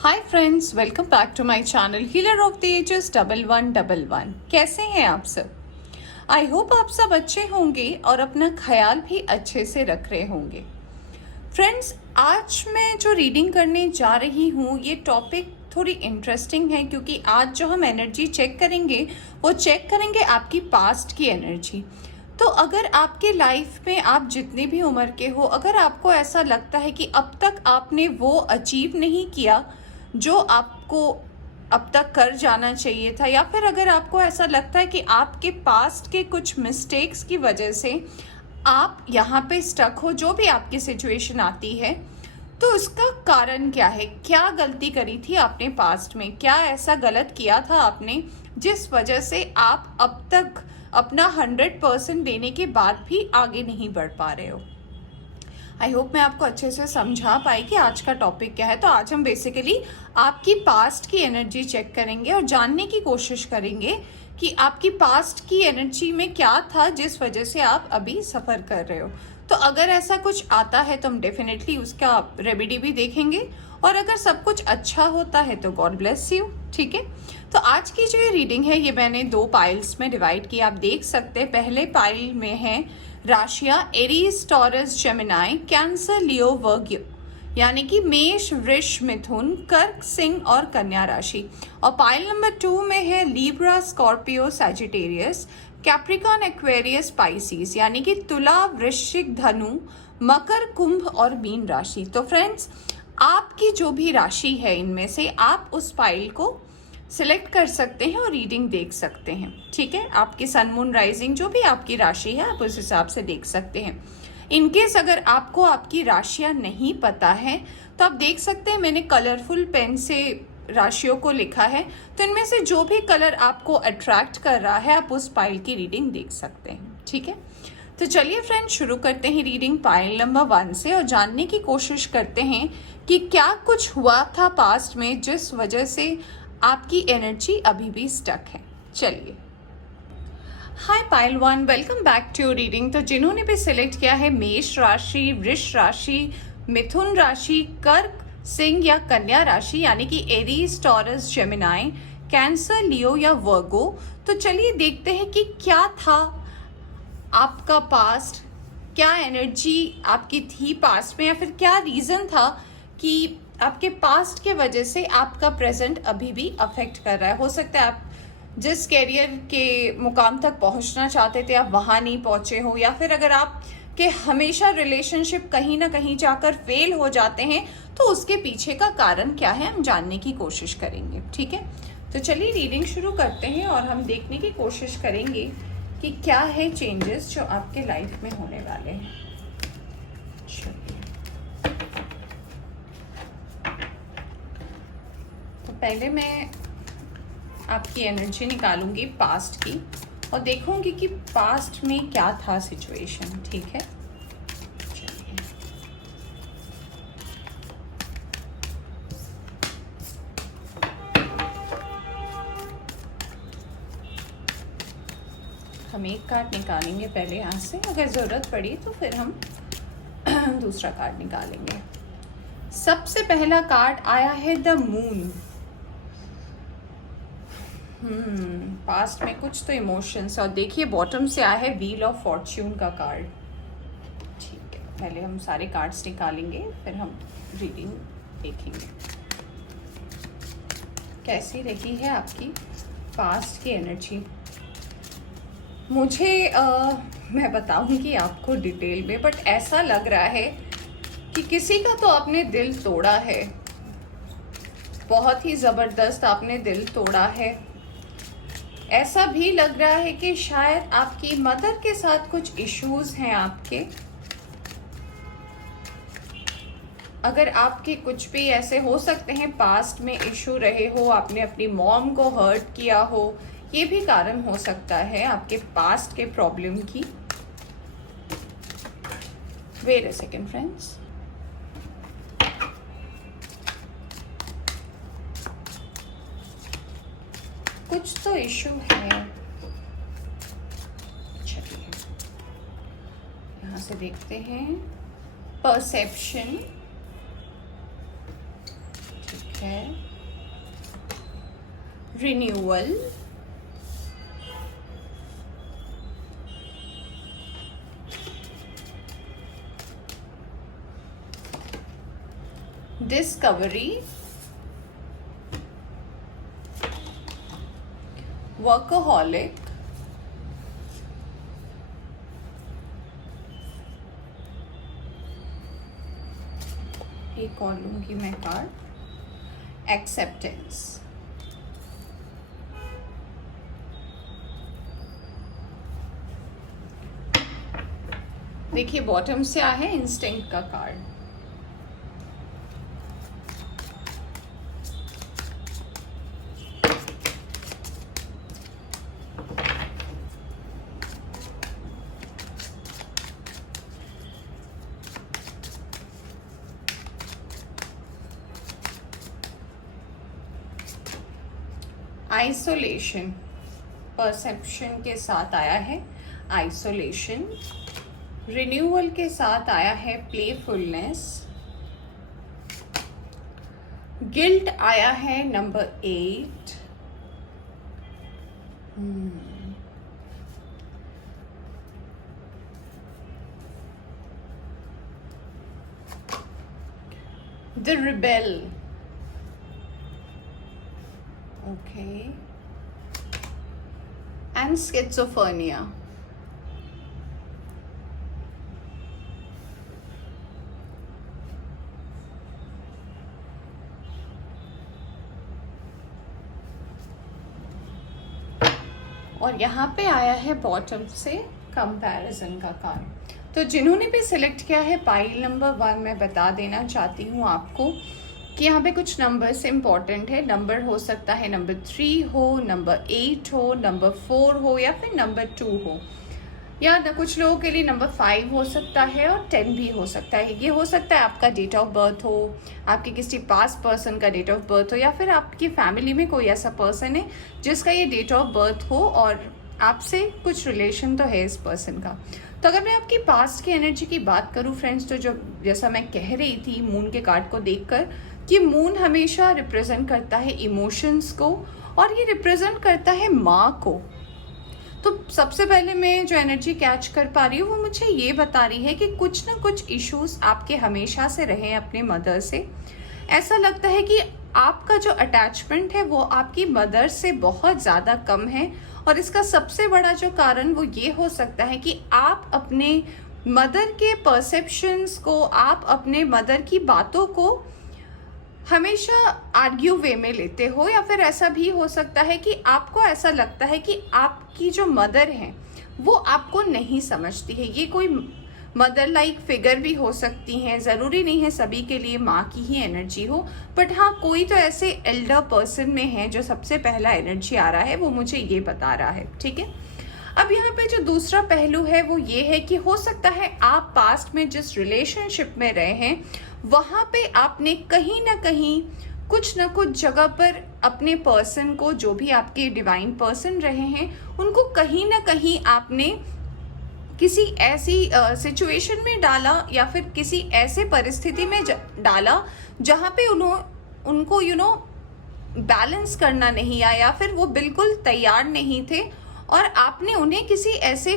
Hi friends, welcome back to my channel healer of the ages 1111। कैसे हैं आप सब? आई होप आप सब अच्छे होंगे और अपना ख्याल भी अच्छे से रख रहे होंगे। फ्रेंड्स, आज मैं जो रीडिंग करने जा रही हूँ ये टॉपिक थोड़ी इंटरेस्टिंग है, क्योंकि आज जो हम एनर्जी चेक करेंगे वो चेक करेंगे आपकी पास्ट की एनर्जी। तो अगर आपके लाइफ में आप जितनी भी उम्र के हो, अगर आपको ऐसा लगता है कि अब तक आपने वो अचीव नहीं किया जो आपको अब तक कर जाना चाहिए था, या फिर अगर आपको ऐसा लगता है कि आपके पास्ट के कुछ मिस्टेक्स की वजह से आप यहाँ पे स्टक हो, जो भी आपकी सिचुएशन आती है, तो इसका कारण क्या है? क्या गलती करी थी आपने पास्ट में? क्या ऐसा गलत किया था आपने जिस वजह से आप अब तक अपना 100% देने के बाद भी आगे नहीं बढ़ पा रहे हो? आई होप मैं आपको अच्छे से समझा पाई कि आज का टॉपिक क्या है। तो आज हम बेसिकली आपकी पास्ट की एनर्जी चेक करेंगे और जानने की कोशिश करेंगे कि आपकी पास्ट की एनर्जी में क्या था जिस वजह से आप अभी सफ़र कर रहे हो। तो अगर ऐसा कुछ आता है तो हम डेफिनेटली उसका रेमेडी भी देखेंगे, और अगर सब कुछ अच्छा होता है तो गॉड ब्लेस यू। ठीक है, तो आज की जो ये रीडिंग है ये मैंने 2 पाइल्स में डिवाइड किया। आप देख सकते हैं पहले पाइल में है राशियां एरीज, टॉरस, जेमिनाई, कैंसर, लियो, वर्ग, यानी कि मेष, वृष, मिथुन, कर्क, सिंह और कन्या राशि। और पाइल नंबर 2 में है Libra, Scorpio, Sagittarius, Capricorn, Aquarius, Pisces, यानी कि तुला, वृश्चिक, धनु, मकर, कुंभ और मीन राशि। तो फ्रेंड्स, आपकी जो भी राशि है इनमें से आप उस पाइल को सिलेक्ट कर सकते हैं और रीडिंग देख सकते हैं। ठीक है, आपकी सन, मून, राइजिंग जो भी आपकी राशि है आप उस हिसाब से देख सकते हैं। इनकेस अगर आपको आपकी राशियां नहीं पता है तो आप देख सकते हैं मैंने कलरफुल पेन से राशियों को लिखा है, तो इनमें से जो भी कलर आपको अट्रैक्ट कर रहा है आप उस पाइल की रीडिंग देख सकते हैं। ठीक है, तो चलिए फ्रेंड्स शुरू करते हैं रीडिंग पाइल नंबर 1 से और जानने की कोशिश करते हैं कि क्या कुछ हुआ था पास्ट में जिस वजह से आपकी एनर्जी अभी भी स्टक है। चलिए, hi pile 1, welcome back to your reading. तो जिन्होंने भी सिलेक्ट किया है मेष राशि, वृष राशि, मिथुन राशि, कर्क, सिंह या कन्या राशि, यानी कि एरीज, टॉरस, जेमिनाई, कैंसर, लियो या वर्गो, तो चलिए देखते हैं कि क्या था आपका पास्ट, क्या एनर्जी आपकी थी पास्ट में, या फिर क्या रीज़न था कि आपके पास्ट के वजह से आपका प्रेजेंट अभी भी अफेक्ट कर रहा है। हो सकता है आप जिस कैरियर के मुकाम तक पहुंचना चाहते थे आप वहां नहीं पहुंचे हो, या फिर अगर आप के हमेशा रिलेशनशिप कहीं ना कहीं जाकर फेल हो जाते हैं तो उसके पीछे का कारण क्या है हम जानने की कोशिश करेंगे। ठीक है, तो चलिए रीडिंग शुरू करते हैं और हम देखने की कोशिश करेंगे कि क्या है चेंजेस जो आपके लाइफ में होने वाले हैं। तो पहले मैं आपकी एनर्जी निकालूंगी पास्ट की और देखूंगी कि पास्ट में क्या था सिचुएशन। ठीक है, हम एक कार्ड निकालेंगे पहले यहाँ से, अगर ज़रूरत पड़ी तो फिर हम दूसरा कार्ड निकालेंगे। सबसे पहला कार्ड आया है द मून। पास्ट में कुछ तो इमोशंस, और देखिए बॉटम से आया है व्हील ऑफ फॉर्च्यून का कार्ड। ठीक है, पहले हम सारे कार्ड्स निकालेंगे फिर हम रीडिंग देखेंगे कैसी रही है आपकी पास्ट की एनर्जी। मुझे मैं बताऊंगी आपको डिटेल में, बट ऐसा लग रहा है कि किसी का तो आपने दिल तोड़ा है, बहुत ही ज़बरदस्त आपने दिल तोड़ा है। ऐसा भी लग रहा है कि शायद आपकी मदर के साथ कुछ इश्यूज हैं आपके। अगर आपके कुछ भी ऐसे हो सकते हैं पास्ट में इशू रहे हो, आपने अपनी मॉम को हर्ट किया हो, ये भी कारण हो सकता है आपके पास्ट के प्रॉब्लम की। वेट अ सेकेंड फ्रेंड्स, कुछ तो इशू है। चलिए यहाँ से देखते हैं परसेप्शन। ठीक है रिन्यूअल, डिस्कवरी, वर्कहोलिक, एक और लूंगी मैं कार्ड, एक्सेप्टेंस। देखिए बॉटम से आया है इंस्टिंक्ट का कार्ड। आइसोलेशन, परसेप्शन के साथ आया है आइसोलेशन। रिन्यूअल के साथ आया है प्लेफुलनेस। गिल्ट आया है number 8। The rebel, okay, and schizophrenia। और यहाँ पे आया है बॉटम से कंपैरिजन का कार्ड। तो जिन्होंने भी सिलेक्ट किया है पाइल नंबर 1, मैं बता देना चाहती हूँ आपको कि यहाँ पे कुछ नंबर्स इंपॉर्टेंट है। नंबर हो सकता है नंबर 3 हो, नंबर 8 हो, नंबर 4 हो या फिर नंबर 2 हो, या कुछ लोगों के लिए नंबर 5 हो सकता है और 10 भी हो सकता है। ये हो सकता है आपका डेट ऑफ बर्थ हो, आपके किसी पास पर्सन का डेट ऑफ बर्थ हो, या फिर आपकी फैमिली में कोई ऐसा पर्सन है जिसका ये डेट ऑफ बर्थ हो और आपसे कुछ रिलेशन तो है इस पर्सन का। तो अगर मैं आपकी पास्ट की एनर्जी की बात करूं फ्रेंड्स, तो जो जैसा मैं कह रही थी मून के कार्ड को देखकर कि मून हमेशा रिप्रेजेंट करता है इमोशंस को और ये रिप्रेजेंट करता है माँ को। तो सबसे पहले मैं जो एनर्जी कैच कर पा रही हूँ वो मुझे ये बता रही है कि कुछ ना कुछ इश्यूज आपके हमेशा से रहे अपने मदर से। ऐसा लगता है कि आपका जो अटैचमेंट है वो आपकी मदर से बहुत ज़्यादा कम है, और इसका सबसे बड़ा जो कारण वो ये हो सकता है कि आप अपने मदर के परसेप्शंस को, आप अपने मदर की बातों को हमेशा आर्ग्यू वे में लेते हो, या फिर ऐसा भी हो सकता है कि आपको ऐसा लगता है कि आपकी जो मदर है वो आपको नहीं समझती है। ये कोई मदर लाइक फिगर भी हो सकती हैं, ज़रूरी नहीं है सभी के लिए माँ की ही एनर्जी हो, बट हाँ कोई तो ऐसे एल्डर पर्सन में है जो सबसे पहला एनर्जी आ रहा है, वो मुझे ये बता रहा है। ठीक है, अब यहाँ पे जो दूसरा पहलू है वो ये है कि हो सकता है आप पास्ट में जिस रिलेशनशिप में रहे हैं वहाँ पे आपने कहीं ना कहीं कुछ ना कुछ जगह पर अपने पर्सन को, जो भी आपके डिवाइन पर्सन रहे हैं, उनको कहीं ना कहीं आपने किसी ऐसी सिचुएशन में डाला या फिर किसी ऐसे परिस्थिति में डाला जहाँ पे उनको बैलेंस करना नहीं आया, या फिर वो बिल्कुल तैयार नहीं थे और आपने उन्हें किसी ऐसे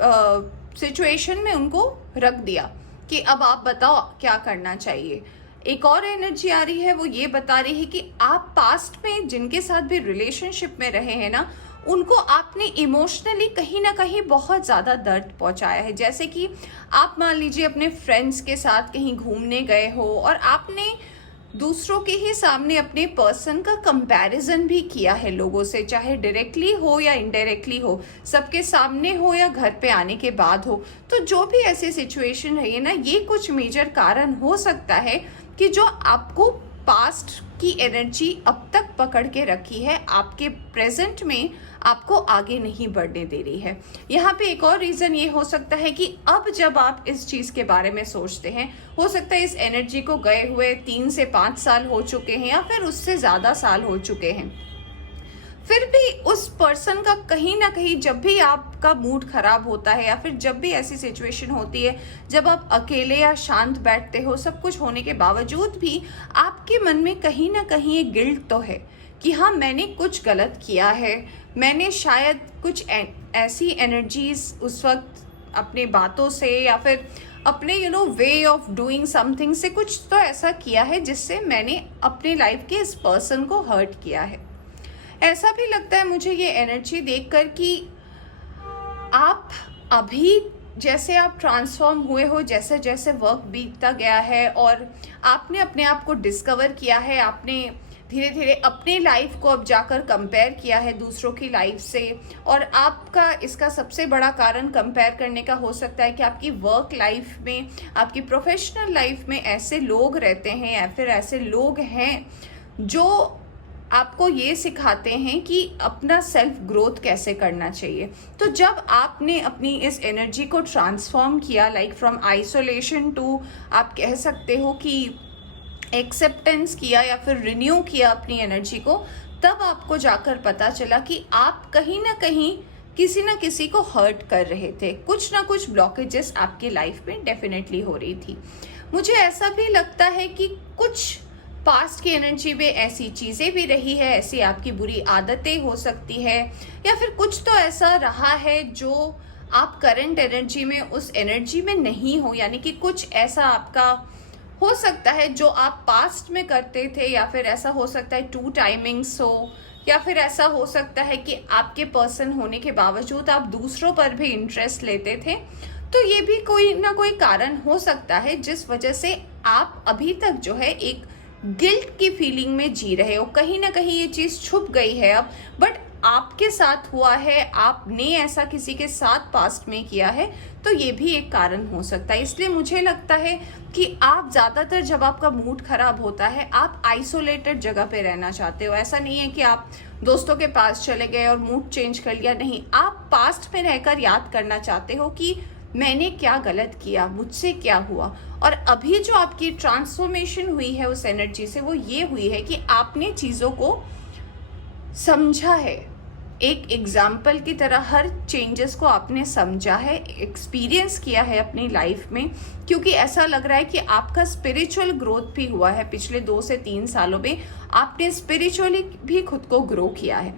सिचुएशन में उनको रख दिया कि अब आप बताओ क्या करना चाहिए। एक और एनर्जी आ रही है, वो ये बता रही है कि आप पास्ट में जिनके साथ भी रिलेशनशिप में रहे हैं ना, उनको आपने इमोशनली कहीं ना कहीं बहुत ज़्यादा दर्द पहुंचाया है। जैसे कि आप मान लीजिए अपने फ्रेंड्स के साथ कहीं घूमने गए हो और आपने दूसरों के ही सामने अपने पर्सन का कंपैरिजन भी किया है लोगों से, चाहे डायरेक्टली हो या इनडायरेक्टली हो, सबके सामने हो या घर पे आने के बाद हो। तो जो भी ऐसी सिचुएशन रही है ना, ये कुछ मेजर कारण हो सकता है कि जो आपको पास्ट की एनर्जी अब तक पकड़ के रखी है, आपके प्रेजेंट में आपको आगे नहीं बढ़ने दे रही है। यहाँ पे एक और रीज़न ये हो सकता है कि अब जब आप इस चीज़ के बारे में सोचते हैं, हो सकता है इस एनर्जी को गए हुए 3 से 5 साल हो चुके हैं या फिर उससे ज़्यादा साल हो चुके हैं। फिर भी उस पर्सन का कहीं ना कहीं जब भी आपका मूड खराब होता है या फिर जब भी ऐसी सिचुएशन होती है जब आप अकेले या शांत बैठते हो, सब कुछ होने के बावजूद भी आपके मन में कहीं ना कहीं एक गिल्ट तो है कि हाँ, मैंने कुछ गलत किया है, मैंने शायद कुछ ऐसी एनर्जीज उस वक्त अपने बातों से या फिर अपने वे ऑफ डूइंग समथिंग से कुछ तो ऐसा किया है जिससे मैंने अपनी लाइफ के इस पर्सन को हर्ट किया है। ऐसा भी लगता है मुझे ये एनर्जी देखकर कि आप अभी जैसे आप ट्रांसफॉर्म हुए हो, जैसे जैसे वक्त बीतता गया है और आपने अपने आप को डिस्कवर किया है, आपने धीरे धीरे अपनी लाइफ को अब जाकर कंपेयर किया है दूसरों की लाइफ से। और आपका इसका सबसे बड़ा कारण कंपेयर करने का हो सकता है कि आपकी वर्क लाइफ में, आपकी प्रोफेशनल लाइफ में ऐसे लोग रहते हैं या फिर ऐसे लोग हैं जो आपको ये सिखाते हैं कि अपना सेल्फ ग्रोथ कैसे करना चाहिए। तो जब आपने अपनी इस एनर्जी को ट्रांसफॉर्म किया, लाइक फ्रॉम आइसोलेशन टू, आप कह सकते हो कि एक्सेप्टेंस किया या फिर रिन्यू किया अपनी एनर्जी को, तब आपको जाकर पता चला कि आप कहीं ना कहीं किसी ना किसी को हर्ट कर रहे थे। कुछ ना कुछ ब्लॉकेजेस आपकी लाइफ में डेफिनेटली हो रही थी। मुझे ऐसा भी लगता है कि कुछ पास्ट की एनर्जी में ऐसी चीज़ें भी रही है, ऐसी आपकी बुरी आदतें हो सकती है या फिर कुछ तो ऐसा रहा है जो आप करंट एनर्जी में उस एनर्जी में नहीं हो, यानी कि कुछ ऐसा आपका हो सकता है जो आप पास्ट में करते थे, या फिर ऐसा हो सकता है टू टाइमिंग्स हो, या फिर ऐसा हो सकता है कि आपके पर्सन होने के बावजूद आप दूसरों पर भी इंटरेस्ट लेते थे। तो ये भी कोई ना कोई कारण हो सकता है जिस वजह से आप अभी तक जो है एक गिल्ट की फीलिंग में जी रहे हो। कहीं ना कहीं ये चीज़ छुप गई है अब, बट आपके साथ हुआ है, आपने ऐसा किसी के साथ पास्ट में किया है, तो ये भी एक कारण हो सकता है। इसलिए मुझे लगता है कि आप ज़्यादातर जब आपका मूड खराब होता है, आप आइसोलेटेड जगह पे रहना चाहते हो। ऐसा नहीं है कि आप दोस्तों के पास चले गए और मूड चेंज कर लिया, नहीं, आप पास्ट में रहकर याद करना चाहते हो कि मैंने क्या गलत किया, मुझसे क्या हुआ। और अभी जो आपकी ट्रांसफॉर्मेशन हुई है उस एनर्जी से, वो ये हुई है कि आपने चीज़ों को समझा है, एक एग्जाम्पल की तरह हर चेंजेस को आपने समझा है, एक्सपीरियंस किया है अपनी लाइफ में, क्योंकि ऐसा लग रहा है कि आपका स्पिरिचुअल ग्रोथ भी हुआ है पिछले 2 से 3 सालों में। आपने स्पिरिचुअली भी खुद को ग्रो किया है।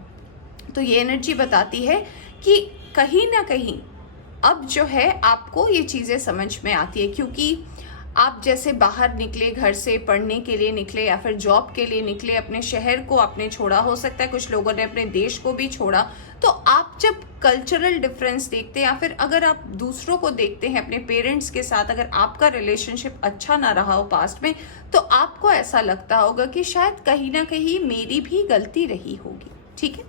तो ये एनर्जी बताती है कि कहीं ना कहीं अब जो है आपको ये चीज़ें समझ में आती है, क्योंकि आप जैसे बाहर निकले, घर से पढ़ने के लिए निकले या फिर जॉब के लिए निकले, अपने शहर को आपने छोड़ा, हो सकता है कुछ लोगों ने अपने देश को भी छोड़ा। तो आप जब कल्चरल डिफरेंस देखते हैं या फिर अगर आप दूसरों को देखते हैं अपने पेरेंट्स के साथ, अगर आपका रिलेशनशिप अच्छा ना रहा हो पास्ट में, तो आपको ऐसा लगता होगा कि शायद कहीं ना कहीं मेरी भी गलती रही होगी। ठीक है,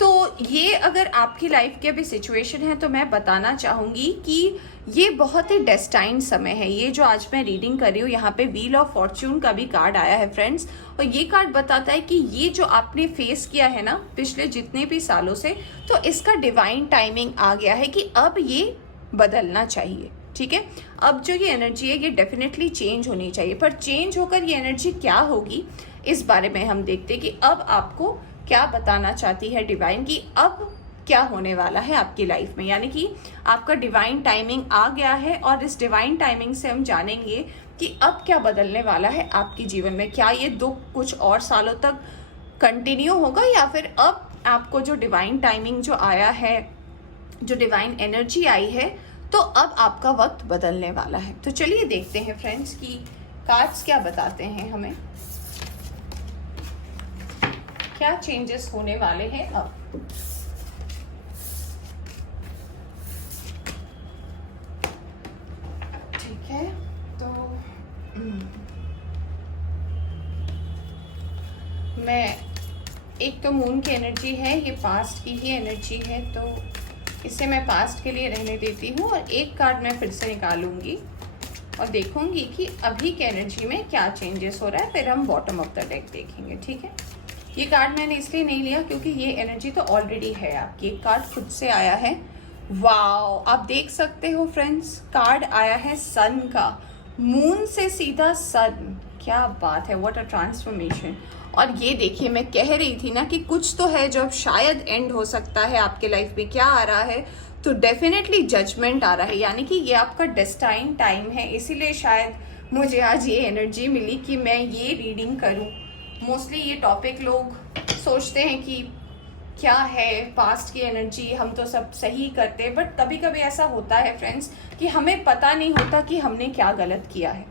तो ये अगर आपकी लाइफ की अभी सिचुएशन है तो मैं बताना चाहूँगी कि ये बहुत ही डेस्टाइन समय है। ये जो आज मैं रीडिंग कर रही हूँ, यहाँ पे व्हील ऑफ फॉर्च्यून का भी कार्ड आया है फ्रेंड्स, और ये कार्ड बताता है कि ये जो आपने फेस किया है ना पिछले जितने भी सालों से, तो इसका डिवाइन टाइमिंग आ गया है कि अब ये बदलना चाहिए। ठीक है, अब जो ये एनर्जी है ये डेफिनेटली चेंज होनी चाहिए, पर चेंज होकर ये एनर्जी क्या होगी इस बारे में हम देखते हैं कि अब आपको क्या बताना चाहती है डिवाइन, की अब क्या होने वाला है आपकी लाइफ में। यानी कि आपका डिवाइन टाइमिंग आ गया है और इस डिवाइन टाइमिंग से हम जानेंगे कि अब क्या बदलने वाला है आपके जीवन में। क्या ये दुख कुछ और सालों तक कंटिन्यू होगा या फिर अब आपको जो डिवाइन टाइमिंग जो आया है, जो डिवाइन एनर्जी आई है, तो अब आपका वक्त बदलने वाला है। तो चलिए देखते हैं फ्रेंड्स कि कार्ड्स क्या बताते हैं हमें, क्या चेंजेस होने वाले हैं अब। ठीक है, तो मैं एक तो मून की एनर्जी है, ये पास्ट की ही एनर्जी है, तो इसे मैं पास्ट के लिए रहने देती हूँ और एक कार्ड मैं फिर से निकालूंगी और देखूंगी कि अभी के एनर्जी में क्या चेंजेस हो रहा है, फिर हम बॉटम ऑफ द डेक देखेंगे। ठीक है, ये कार्ड मैंने इसलिए नहीं लिया क्योंकि ये एनर्जी तो ऑलरेडी है आपकी। एक कार्ड खुद से आया है, वाओ, आप देख सकते हो फ्रेंड्स, कार्ड आया है सन का, मून से सीधा सन। क्या बात है, व्हाट अ ट्रांसफॉर्मेशन। और ये देखिए, मैं कह रही थी ना कि कुछ तो है जो अब शायद एंड हो सकता है आपके लाइफ में। क्या आ रहा है? तो डेफिनेटली जजमेंट आ रहा है, यानी कि ये आपका डेस्टाइन टाइम है। इसीलिए शायद मुझे आज ये एनर्जी मिली कि मैं ये रीडिंग करूं। मोस्टली ये टॉपिक लोग सोचते हैं कि क्या है पास्ट की एनर्जी, हम तो सब सही करते हैं, बट कभी कभी ऐसा होता है फ्रेंड्स कि हमें पता नहीं होता कि हमने क्या गलत किया है।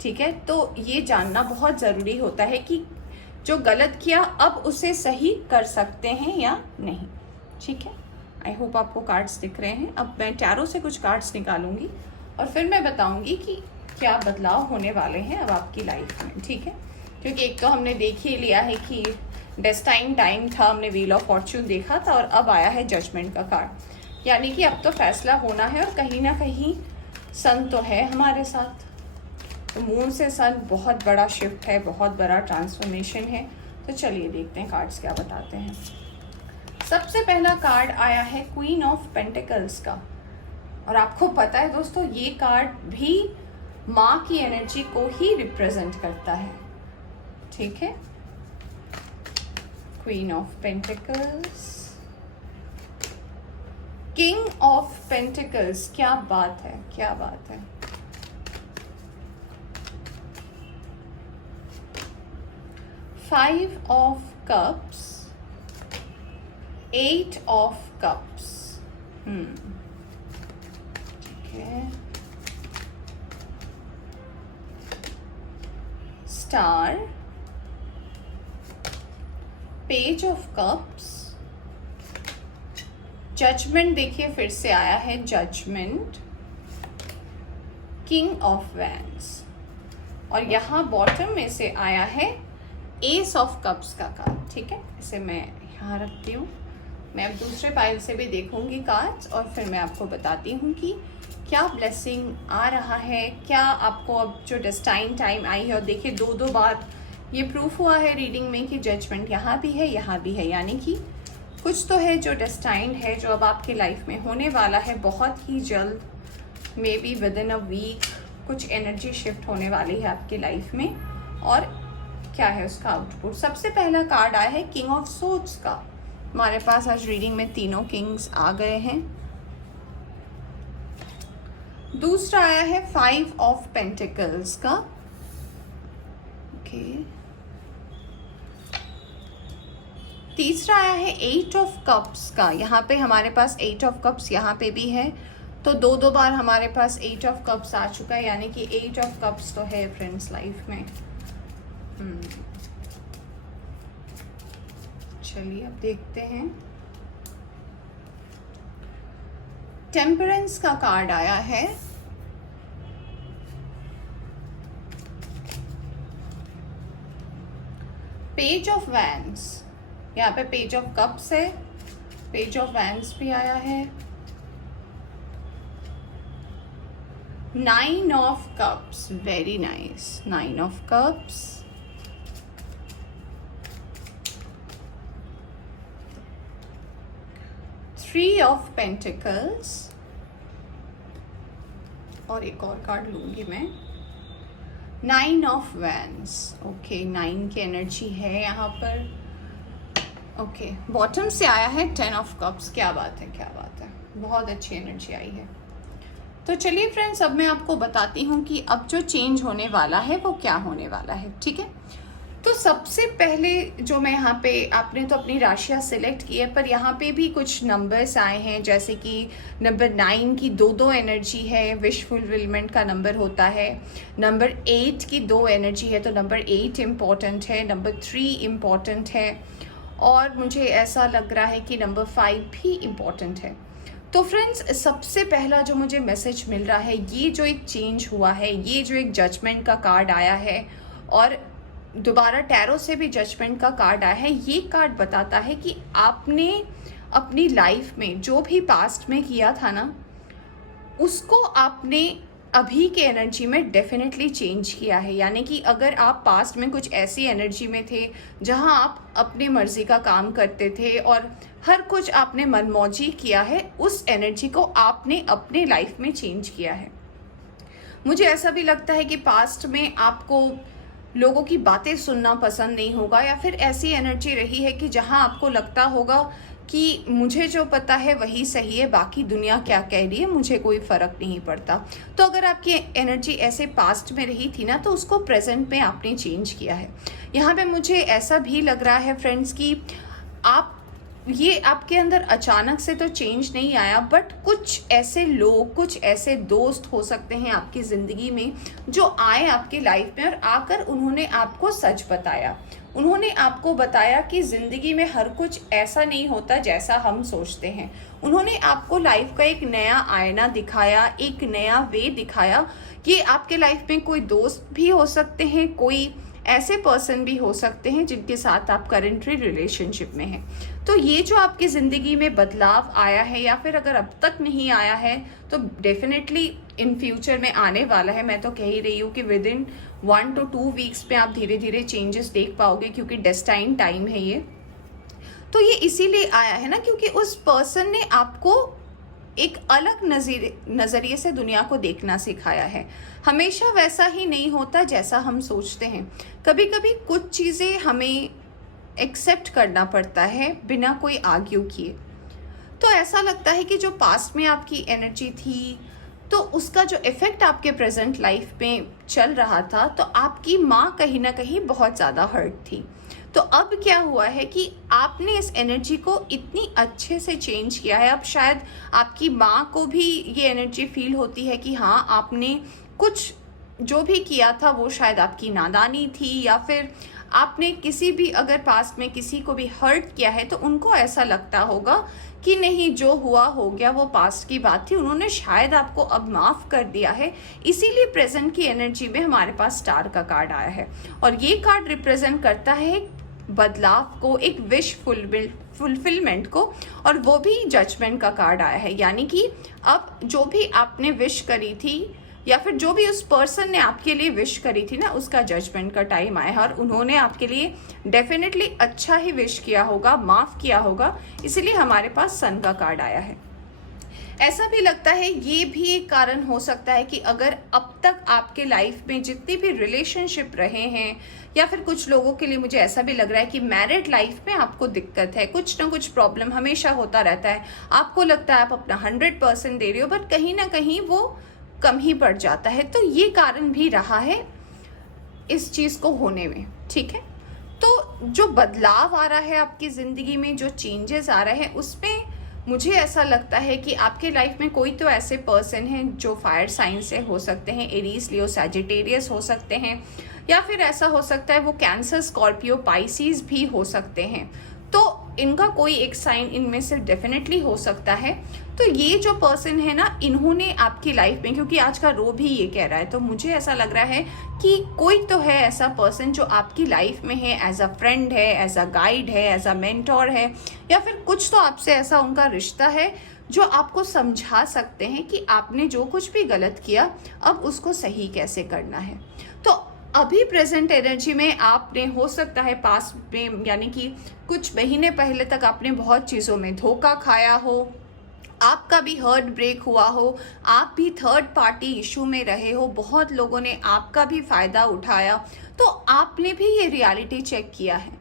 ठीक है, तो ये जानना बहुत ज़रूरी होता है कि जो गलत किया अब उसे सही कर सकते हैं या नहीं। ठीक है, आई होप आपको कार्ड्स दिख रहे हैं। अब मैं टैरो से कुछ कार्ड्स निकालूंगी और फिर मैं बताऊंगी कि क्या बदलाव होने वाले हैं अब आपकी लाइफ में। ठीक है, क्योंकि एक तो हमने देख ही लिया है कि डेस्टाइन टाइम था, हमने व्हील ऑफ फॉर्च्यून देखा था, और अब आया है जजमेंट का कार्ड, यानी कि अब तो फैसला होना है। और कहीं ना कहीं सन तो है हमारे साथ, तो मून से सन बहुत बड़ा शिफ्ट है, बहुत बड़ा ट्रांसफॉर्मेशन है। तो चलिए देखते हैं कार्ड्स क्या बताते हैं। सबसे पहला कार्ड आया है क्वीन ऑफ पेंटिकल्स का, और आपको पता है दोस्तों ये कार्ड भी माँ की एनर्जी को ही रिप्रेजेंट करता है। ठीक है, queen of pentacles, king of pentacles, क्या बात है, क्या बात है। Five of cups, eight of cups. ठीक है, star, page of cups, judgement देखिए फिर से आया है, जजमेंट, किंग ऑफ वैंड्स, और यहाँ बॉटम में से आया है एस ऑफ कप्स का कार्ड। ठीक है, इसे मैं यहाँ रखती हूँ। मैं अब दूसरे पाइल से भी देखूंगी कार्ड्स और फिर मैं आपको बताती हूँ कि क्या ब्लेसिंग आ रहा है, क्या आपको अब जो डेस्टाइन टाइम आई है। और देखिए दो बार ये प्रूफ हुआ है रीडिंग में कि जजमेंट यहाँ भी है, यहाँ भी है, यानी कि कुछ तो है जो डेस्टाइंड है, जो अब आपके लाइफ में होने वाला है बहुत ही जल्द, maybe within a week कुछ एनर्जी शिफ्ट होने वाली है आपकी लाइफ में। और क्या है उसका आउटपुट। सबसे पहला कार्ड आया है किंग ऑफ सोर्ड्स का। हमारे पास आज रीडिंग में तीनों किंग्स आ गए हैं। दूसरा आया है फाइव ऑफ पेंटिकल्स का। ओके, तीसरा आया है एट ऑफ कप्स का। यहाँ पे हमारे पास एट ऑफ कप्स यहाँ पे भी है, तो दो बार हमारे पास एट ऑफ कप्स आ चुका है, यानी कि एट ऑफ कप्स तो है फ्रेंड्स लाइफ में। चलिए अब देखते हैं। टेम्परेंस का कार्ड आया है, पेज ऑफ वैंड्स, यहाँ पे पेज ऑफ कप्स है, पेज ऑफ वैंड्स भी आया है, nine of cups, very nice, nine of cups, three of pentacles, और एक और कार्ड लूंगी मैं, nine of wands. Okay, nine की एनर्जी है यहाँ पर। ओके, बॉटम से आया है टेन ऑफ कप्स। क्या बात है, क्या बात है, बहुत अच्छी एनर्जी आई है। तो चलिए फ्रेंड्स, अब मैं आपको बताती हूँ कि अब जो चेंज होने वाला है वो क्या होने वाला है। ठीक है, तो सबसे पहले जो मैं यहाँ पे, आपने तो अपनी राशियाँ सिलेक्ट की है, पर यहाँ पे भी कुछ नंबर्स आए हैं, जैसे कि नंबर 9 की दो एनर्जी है, विश फुलफिलमेंट का नंबर होता है। नंबर 8 की दो एनर्जी है, तो नंबर 8 इम्पॉर्टेंट है, नंबर 3 इम्पॉर्टेंट है, और मुझे ऐसा लग रहा है कि नंबर 5 भी इम्पॉर्टेंट है। तो फ्रेंड्स, सबसे पहला जो मुझे मैसेज मिल रहा है, ये जो एक चेंज हुआ है, ये जो एक जजमेंट का कार्ड आया है, और दोबारा टैरो से भी जजमेंट का कार्ड आया है, ये कार्ड बताता है कि आपने अपनी लाइफ में जो भी पास्ट में किया था ना, उसको आपने अभी के एनर्जी में डेफिनेटली चेंज किया है। यानी कि अगर आप पास्ट में कुछ ऐसी एनर्जी में थे जहां आप अपनी मर्जी का काम करते थे और हर कुछ आपने मनमौजी किया है, उस एनर्जी को आपने अपने लाइफ में चेंज किया है। मुझे ऐसा भी लगता है कि पास्ट में आपको लोगों की बातें सुनना पसंद नहीं होगा, या फिर ऐसी एनर्जी रही है कि जहां आपको लगता होगा कि मुझे जो पता है वही सही है, बाकी दुनिया क्या कह रही है मुझे कोई फ़र्क नहीं पड़ता। तो अगर आपकी एनर्जी ऐसे पास्ट में रही थी ना, तो उसको प्रेजेंट में आपने चेंज किया है। यहाँ पे मुझे ऐसा भी लग रहा है फ्रेंड्स कि आप, ये आपके अंदर अचानक से तो चेंज नहीं आया, बट कुछ ऐसे लोग, कुछ ऐसे दोस्त हो सकते हैं आपकी ज़िंदगी में जो आए आपकी लाइफ में, और आकर उन्होंने आपको सच बताया। उन्होंने आपको बताया कि ज़िंदगी में हर कुछ ऐसा नहीं होता जैसा हम सोचते हैं। उन्होंने आपको लाइफ का एक नया आईना दिखाया, एक नया वे दिखाया। कि आपके लाइफ में कोई दोस्त भी हो सकते हैं, कोई ऐसे पर्सन भी हो सकते हैं जिनके साथ आप करेंटली रिलेशनशिप में हैं। तो ये जो आपकी ज़िंदगी में बदलाव आया है, या फिर अगर अब तक नहीं आया है तो डेफिनेटली इन फ्यूचर में आने वाला है। मैं तो कह ही रही हूँ कि विद इन 1 to 2 वीक्स में आप धीरे धीरे चेंजेस देख पाओगे, क्योंकि डेस्टाइन टाइम है ये। तो ये इसीलिए आया है ना, क्योंकि उस पर्सन ने आपको एक अलग नज़रिए से दुनिया को देखना सिखाया है। हमेशा वैसा ही नहीं होता जैसा हम सोचते हैं। कभी कभी कुछ चीज़ें हमें एक्सेप्ट करना पड़ता है बिना कोई आर्ग्यू किए। तो ऐसा लगता है कि जो पास्ट में आपकी एनर्जी थी, तो उसका जो इफ़ेक्ट आपके प्रेजेंट लाइफ में चल रहा था, तो आपकी माँ कहीं ना कहीं बहुत ज़्यादा हर्ट थी। तो अब क्या हुआ है कि आपने इस एनर्जी को इतनी अच्छे से चेंज किया है। अब शायद आपकी माँ को भी ये एनर्जी फील होती है कि हाँ, आपने कुछ जो भी किया था वो शायद आपकी नादानी थी, या फिर आपने किसी भी, अगर पास्ट में किसी को भी हर्ट किया है, तो उनको ऐसा लगता होगा कि नहीं, जो हुआ हो गया, वो पास्ट की बात थी, उन्होंने शायद आपको अब माफ़ कर दिया है। इसीलिए प्रेजेंट की एनर्जी में हमारे पास स्टार का कार्ड आया है, और ये कार्ड रिप्रेजेंट करता है बदलाव को, एक विश फुलफिलमेंट को, और वो भी जजमेंट का कार्ड आया है। यानी कि अब जो भी आपने विश करी थी, या फिर जो भी उस पर्सन ने आपके लिए विश करी थी ना, उसका जजमेंट का टाइम आया है, और उन्होंने आपके लिए डेफिनेटली अच्छा ही विश किया होगा, माफ़ किया होगा। इसीलिए हमारे पास सन का कार्ड आया है। ऐसा भी लगता है, ये भी एक कारण हो सकता है कि अगर अब तक आपके लाइफ में जितने भी रिलेशनशिप रहे हैं, या फिर कुछ लोगों के लिए मुझे ऐसा भी लग रहा है कि मैरिड लाइफ में आपको दिक्कत है, कुछ ना कुछ प्रॉब्लम हमेशा होता रहता है। आपको लगता है आप अपना 100% दे रहे हो, बट कहीं ना कहीं वो कम ही पड़ जाता है। तो ये कारण भी रहा है इस चीज़ को होने में, ठीक है। तो जो बदलाव आ रहा है आपकी ज़िंदगी में, जो चेंजेस आ रहे हैं, उसमें मुझे ऐसा लगता है कि आपके लाइफ में कोई तो ऐसे पर्सन हैं जो फायर साइन से हो सकते हैं, एरीज, लियो, सैजिटेरियस हो सकते हैं, या फिर ऐसा हो सकता है वो कैंसर, स्कॉर्पियो, पाइसिस भी हो सकते हैं। तो इनका कोई एक साइन इनमें से डेफिनेटली हो सकता है। तो ये जो पर्सन है ना, इन्होंने आपकी लाइफ में, क्योंकि आज का रो भी ये कह रहा है, तो मुझे ऐसा लग रहा है कि कोई तो है ऐसा पर्सन जो आपकी लाइफ में है, एज अ फ्रेंड है, एज अ गाइड है, एज अ मेंटोर है, या फिर कुछ तो आपसे ऐसा उनका रिश्ता है जो आपको समझा सकते हैं कि आपने जो कुछ भी गलत किया, अब उसको सही कैसे करना है। तो अभी प्रेजेंट एनर्जी में आपने, हो सकता है पास्ट में, यानी कि कुछ महीने पहले तक आपने बहुत चीज़ों में धोखा खाया हो, आपका भी हार्ट ब्रेक हुआ हो, आप भी थर्ड पार्टी इशू में रहे हो, बहुत लोगों ने आपका भी फ़ायदा उठाया। तो आपने भी ये रियलिटी चेक किया है,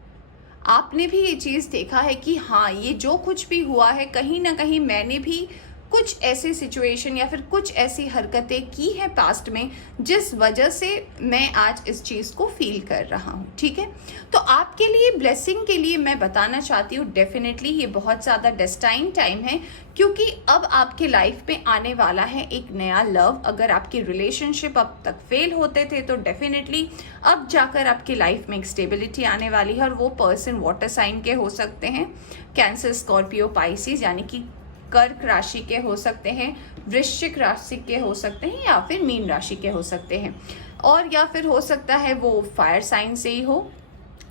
आपने भी ये चीज़ देखा है कि हाँ, ये जो कुछ भी हुआ है, कहीं ना कहीं मैंने भी कुछ ऐसी सिचुएशन या फिर कुछ ऐसी हरकतें की हैं पास्ट में, जिस वजह से मैं आज इस चीज़ को फील कर रहा हूँ, ठीक है। तो आपके लिए ब्लेसिंग के लिए मैं बताना चाहती हूँ, डेफिनेटली ये बहुत ज़्यादा डेस्टाइन टाइम है, क्योंकि अब आपके लाइफ में आने वाला है एक नया लव। अगर आपकी रिलेशनशिप अब तक फेल होते थे, तो डेफिनेटली अब जाकर आपकी लाइफ में एक स्टेबिलिटी आने वाली है, और वो पर्सन वाटर साइन के हो सकते हैं, कैंसर, स्कॉर्पियो, पाइसिस, यानी कि कर्क राशि के हो सकते हैं, वृश्चिक राशि के हो सकते हैं, या फिर मीन राशि के हो सकते हैं, और या फिर हो सकता है वो फायर साइन से ही हो,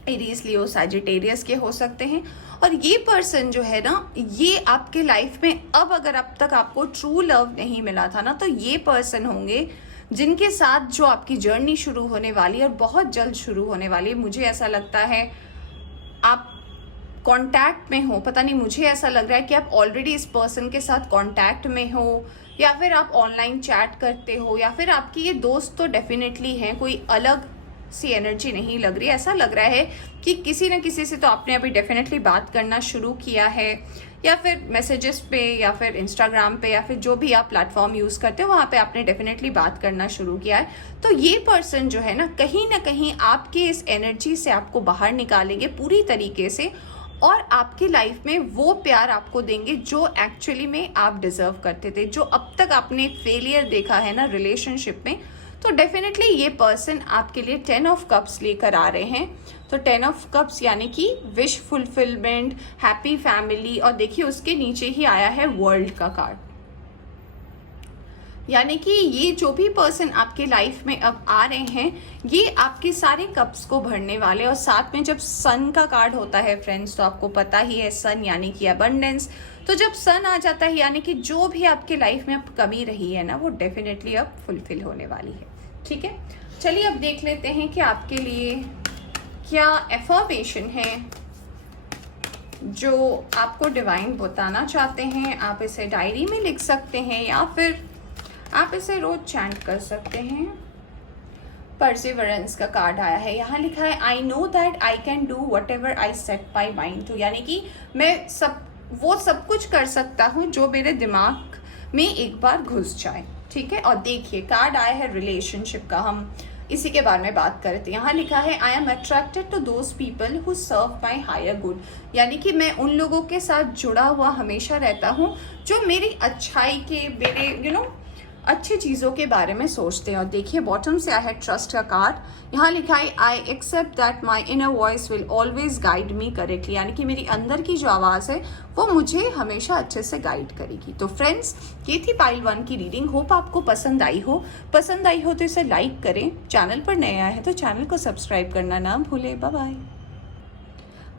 एरीज, लियो, सैजिटेरियस के हो सकते हैं। और ये पर्सन जो है ना, ये आपके लाइफ में अब, अगर अब तक आपको ट्रू लव नहीं मिला था ना, तो ये पर्सन होंगे जिनके साथ जो आपकी जर्नी शुरू होने वाली है, और बहुत जल्द शुरू होने वाली है। मुझे ऐसा लगता है आप कांटेक्ट में हो, पता नहीं, मुझे ऐसा लग रहा है कि आप ऑलरेडी इस पर्सन के साथ कांटेक्ट में हो, या फिर आप ऑनलाइन चैट करते हो, या फिर आपके ये दोस्त तो डेफिनेटली हैं, कोई अलग सी एनर्जी नहीं लग रही। ऐसा लग रहा है कि किसी न किसी से तो आपने अभी डेफिनेटली बात करना शुरू किया है, या फिर मैसेजेस पे, या फिर इंस्टाग्राम पे, या फिर जो भी आप प्लेटफॉर्म यूज़ करते हो वहाँ पे आपने डेफिनेटली बात करना शुरू किया है। तो ये पर्सन जो है ना कहीं आपके इस एनर्जी से आपको बाहर निकालेंगे पूरी तरीके से, और आपकी लाइफ में वो प्यार आपको देंगे जो एक्चुअली में आप डिज़र्व करते थे, जो अब तक आपने फेलियर देखा है ना रिलेशनशिप में। तो डेफिनेटली ये पर्सन आपके लिए 10 ऑफ कप्स लेकर आ रहे हैं। तो 10 ऑफ कप्स यानी कि विश फुलफिलमेंट, हैप्पी फैमिली, और देखिए उसके नीचे ही आया है वर्ल्ड का कार्ड। यानी कि ये जो भी पर्सन आपके लाइफ में अब आ रहे हैं ये आपके सारे कप्स को भरने वाले। और साथ में जब सन का कार्ड होता है फ्रेंड्स, तो आपको पता ही है सन यानी कि अबंडेंस। तो जब सन आ जाता है यानी कि जो भी आपके लाइफ में अब कमी रही है ना वो डेफिनेटली अब फुलफिल होने वाली है। ठीक है, चलिए अब देख लेते हैं कि आपके लिए क्या एफर्मेशन है जो आपको डिवाइन बताना चाहते हैं। आप इसे डायरी में लिख सकते हैं या फिर आप इसे रोज चैंट कर सकते हैं। परसिवरेंस का कार्ड आया है, यहाँ लिखा है I know that I can do whatever I set my mind to. यानी कि मैं वो सब कुछ कर सकता हूँ जो मेरे दिमाग में एक बार घुस जाए। ठीक है, और देखिए कार्ड आया है रिलेशनशिप का, हम इसी के बारे में बात करते हैं। यहाँ लिखा है I am attracted to those people who serve my higher good. यानी कि मैं उन लोगों के साथ जुड़ा हुआ हमेशा रहता हूँ जो मेरी अच्छाई के, मेरे अच्छी चीज़ों के बारे में सोचते हैं। और देखिए बॉटम से आया है ट्रस्ट का कार्ड, यहाँ लिखा है I accept that my inner voice will always guide me correctly. यानी कि मेरी अंदर की जो आवाज़ है वो मुझे हमेशा अच्छे से गाइड करेगी। तो फ्रेंड्स ये थी पाइल 1 की रीडिंग। होप आपको पसंद आई हो तो इसे लाइक करें, चैनल पर नए आए हैं तो चैनल को सब्सक्राइब करना ना भूलें। Bye bye.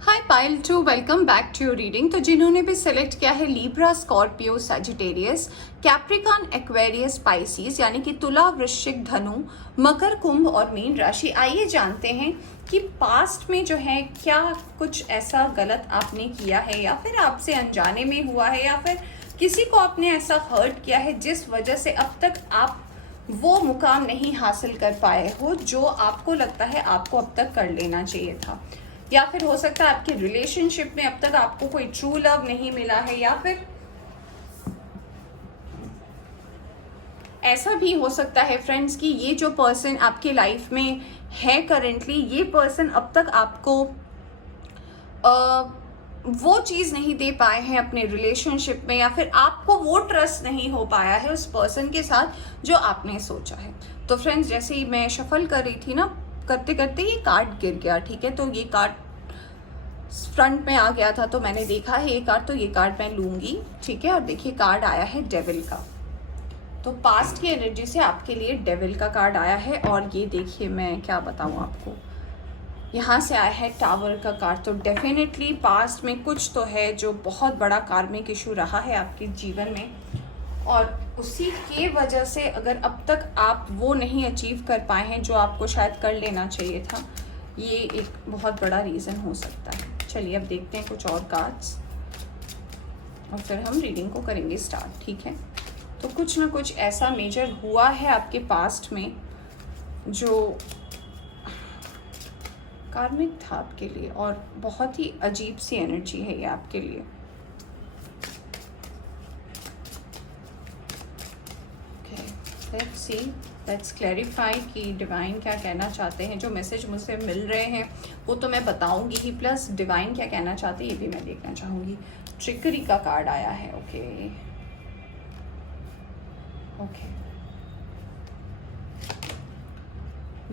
Hi pile 2, welcome back to your reading. तो जिन्होंने भी सिलेक्ट किया है Libra, Scorpio, Sagittarius, Capricorn, Aquarius, Pisces यानी कि तुला, वृश्चिक, धनु, मकर, कुंभ और मीन राशि, आइए जानते हैं कि पास्ट में जो है क्या कुछ ऐसा गलत आपने किया है, या फिर आपसे अनजाने में हुआ है, या फिर किसी को आपने ऐसा हर्ट किया है जिस वजह से अब तक आप वो मुकाम नहीं हासिल कर पाए हो जो आपको लगता है आपको अब तक कर लेना चाहिए था। या फिर हो सकता है आपके रिलेशनशिप में अब तक आपको कोई ट्रू लव नहीं मिला है, या फिर ऐसा भी हो सकता है फ्रेंड्स कि ये जो पर्सन आपके लाइफ में है करेंटली, ये पर्सन अब तक आपको वो चीज़ नहीं दे पाए हैं अपने रिलेशनशिप में, या फिर आपको वो ट्रस्ट नहीं हो पाया है उस पर्सन के साथ जो आपने सोचा है। तो फ्रेंड्स जैसे ही मैं शफल कर रही थी ना, करते करते ये कार्ड गिर गया। ठीक है, तो ये कार्ड फ्रंट में आ गया था तो मैंने देखा है ये कार्ड, तो ये कार्ड मैं लूँगी। ठीक है, और देखिए कार्ड आया है डेविल का। तो पास्ट की एनर्जी से आपके लिए डेविल का कार्ड आया है। और ये देखिए मैं क्या बताऊँ आपको, यहाँ से आया है टावर का कार्ड। तो डेफिनेटली पास्ट में कुछ तो है जो बहुत बड़ा कार्मिक इशू रहा है आपके जीवन में, और उसी के वजह से अगर अब तक आप वो नहीं अचीव कर पाए हैं जो आपको शायद कर लेना चाहिए था, ये एक बहुत बड़ा रीज़न हो सकता है। चलिए अब देखते हैं कुछ और कार्ड्स और फिर हम रीडिंग को करेंगे स्टार्ट। ठीक है, तो कुछ ना कुछ ऐसा मेजर हुआ है आपके पास्ट में जो कार्मिक था आपके लिए, और बहुत ही अजीब सी एनर्जी है ये आपके लिए। लेट्स सी, लेट्स क्लैरिफाई कि डिवाइन क्या कहना चाहते हैं। जो मैसेज मुझसे मिल रहे हैं वो तो मैं बताऊंगी ही, प्लस डिवाइन क्या कहना चाहते हैं ये भी मैं देखना चाहूँगी। ट्रिकरी का कार्ड आया है। ओके ओके,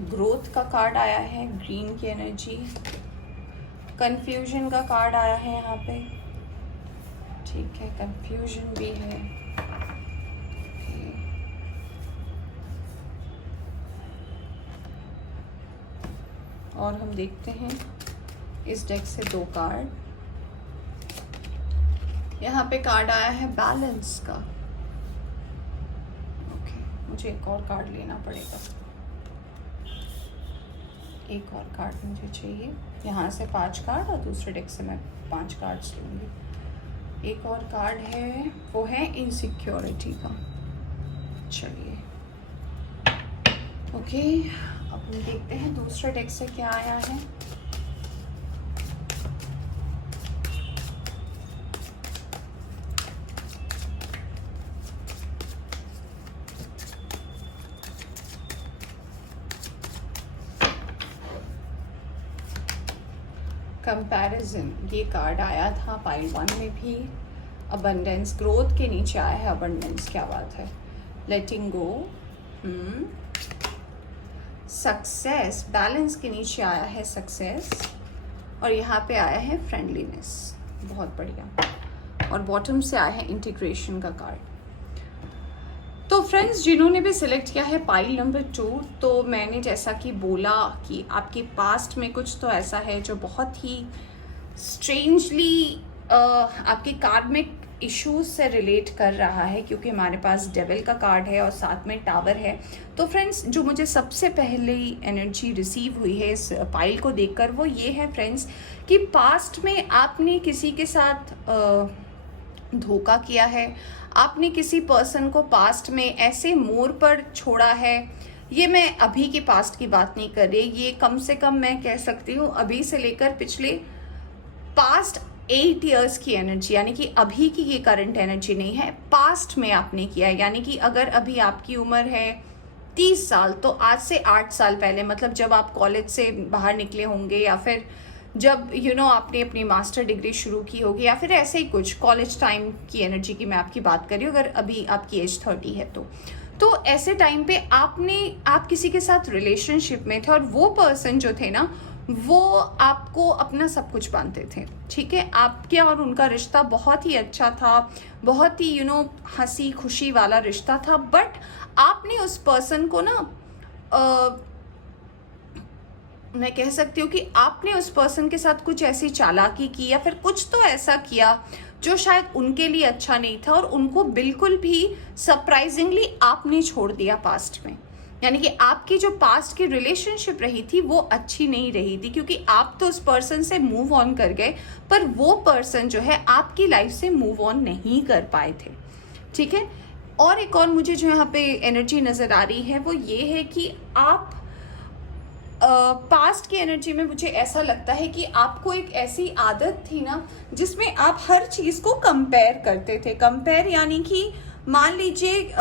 ग्रोथ का कार्ड आया है, ग्रीन की एनर्जी, कंफ्यूजन का कार्ड आया है यहाँ पे। ठीक है, कंफ्यूजन भी है। और हम देखते हैं इस डेक से 2 कार्ड। यहाँ पे कार्ड आया है बैलेंस का। ओके, मुझे एक और कार्ड लेना पड़ेगा, एक और कार्ड मुझे चाहिए। यहाँ से 5 कार्ड और दूसरे डेक से मैं 5 कार्ड्स लूँगी। एक और कार्ड है, वो है इनसिक्योरिटी का। चलिए ओके, अब देखते हैं दूसरे डेक से क्या आया है। कंपैरिजन ये कार्ड आया था पाइल 1 में भी। अबंडेंस, ग्रोथ के नीचे आया है अबंडेंस, क्या बात है। लेटिंग गो, सक्सेस, बैलेंस के नीचे आया है सक्सेस, और यहाँ पे आया है फ्रेंडलीनेस, बहुत बढ़िया। और बॉटम से आया है इंटीग्रेशन का कार्ड। तो फ्रेंड्स, जिन्होंने भी सिलेक्ट किया है पाइल नंबर 2, तो मैंने जैसा कि बोला कि आपके पास्ट में कुछ तो ऐसा है जो बहुत ही स्ट्रेंजली आपके कार्मिक इश्यूज से रिलेट कर रहा है, क्योंकि हमारे पास डेविल का कार्ड है और साथ में टावर है। तो फ्रेंड्स, जो मुझे सबसे पहले एनर्जी रिसीव हुई है इस पाइल को देखकर वो ये है फ्रेंड्स कि पास्ट में आपने किसी के साथ धोखा किया है, आपने किसी पर्सन को पास्ट में ऐसे मोड़ पर छोड़ा है। ये मैं अभी के पास्ट की बात नहीं कर रही, ये कम से कम मैं कह सकती हूँ अभी से लेकर पिछले पास्ट 8 इयर्स की एनर्जी, यानी कि अभी की ये करंट एनर्जी नहीं है, पास्ट में आपने किया है। यानी कि अगर अभी आपकी उम्र है 30 साल, तो आज से 8 साल पहले, मतलब जब आप कॉलेज से बाहर निकले होंगे, या फिर जब आपने अपनी मास्टर डिग्री शुरू की होगी, या फिर ऐसे ही कुछ कॉलेज टाइम की एनर्जी की मैं आपकी बात कर रही हूँ, अगर अभी आपकी एज 30 है तो ऐसे टाइम पे आप किसी के साथ रिलेशनशिप में थे, और वो पर्सन जो थे ना, वो आपको अपना सब कुछ मानते थे, ठीक है। आपके और उनका रिश्ता बहुत ही अच्छा था, बहुत ही हंसी खुशी वाला रिश्ता था, बट आपने उस पर्सन को ना मैं कह सकती हूँ कि आपने उस पर्सन के साथ कुछ ऐसी चालाकी की, या फिर कुछ तो ऐसा किया जो शायद उनके लिए अच्छा नहीं था, और उनको बिल्कुल भी सरप्राइजिंगली आपने छोड़ दिया पास्ट में। यानी कि आपकी जो पास्ट की रिलेशनशिप रही थी वो अच्छी नहीं रही थी, क्योंकि आप तो उस पर्सन से मूव ऑन कर गए, पर वो पर्सन जो है आपकी लाइफ से मूव ऑन नहीं कर पाए थे, ठीक है। और एक और मुझे जो यहाँ पे एनर्जी नज़र आ रही है वो ये है कि आप पास्ट की एनर्जी में मुझे ऐसा लगता है कि आपको एक ऐसी आदत थी ना जिसमें आप हर चीज़ को कंपेयर करते थे। कंपेयर यानी कि मान लीजिए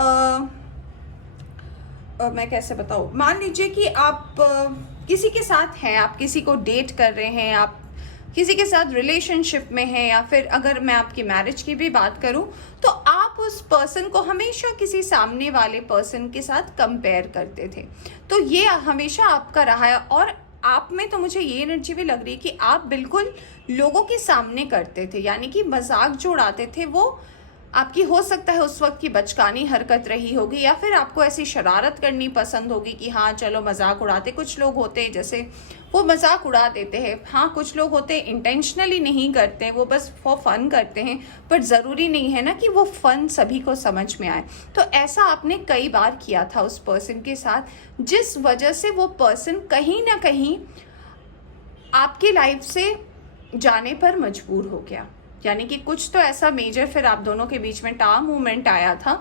मैं कैसे बताऊँ, मान लीजिए कि आप किसी के साथ हैं, आप किसी को डेट कर रहे हैं, आप किसी के साथ रिलेशनशिप में हैं, या फिर अगर मैं आपकी मैरिज की भी बात करूं तो आप उस पर्सन को हमेशा किसी सामने वाले पर्सन के साथ कंपेयर करते थे। तो ये हमेशा आपका रहा है, और आप में तो मुझे ये एनर्जी भी लग रही है कि आप बिल्कुल लोगों के सामने करते थे, यानी कि मजाक जो उड़ाते थे वो आपकी हो सकता है उस वक्त की बचकानी हरकत रही होगी, या फिर आपको ऐसी शरारत करनी पसंद होगी कि हाँ चलो मजाक उड़ाते। कुछ लोग होते हैं जैसे वो मजाक उड़ा देते हैं, हाँ कुछ लोग होते हैं इंटेंशनली नहीं करते, वो बस फॉर फन करते हैं, पर ज़रूरी नहीं है ना कि वो फन सभी को समझ में आए। तो ऐसा आपने कई बार किया था उस पर्सन के साथ, जिस वजह से वो पर्सन कहीं ना कहीं आपकी लाइफ से जाने पर मजबूर हो गया। यानी कि कुछ तो ऐसा मेजर फिर आप दोनों के बीच में टार मूवमेंट आया था।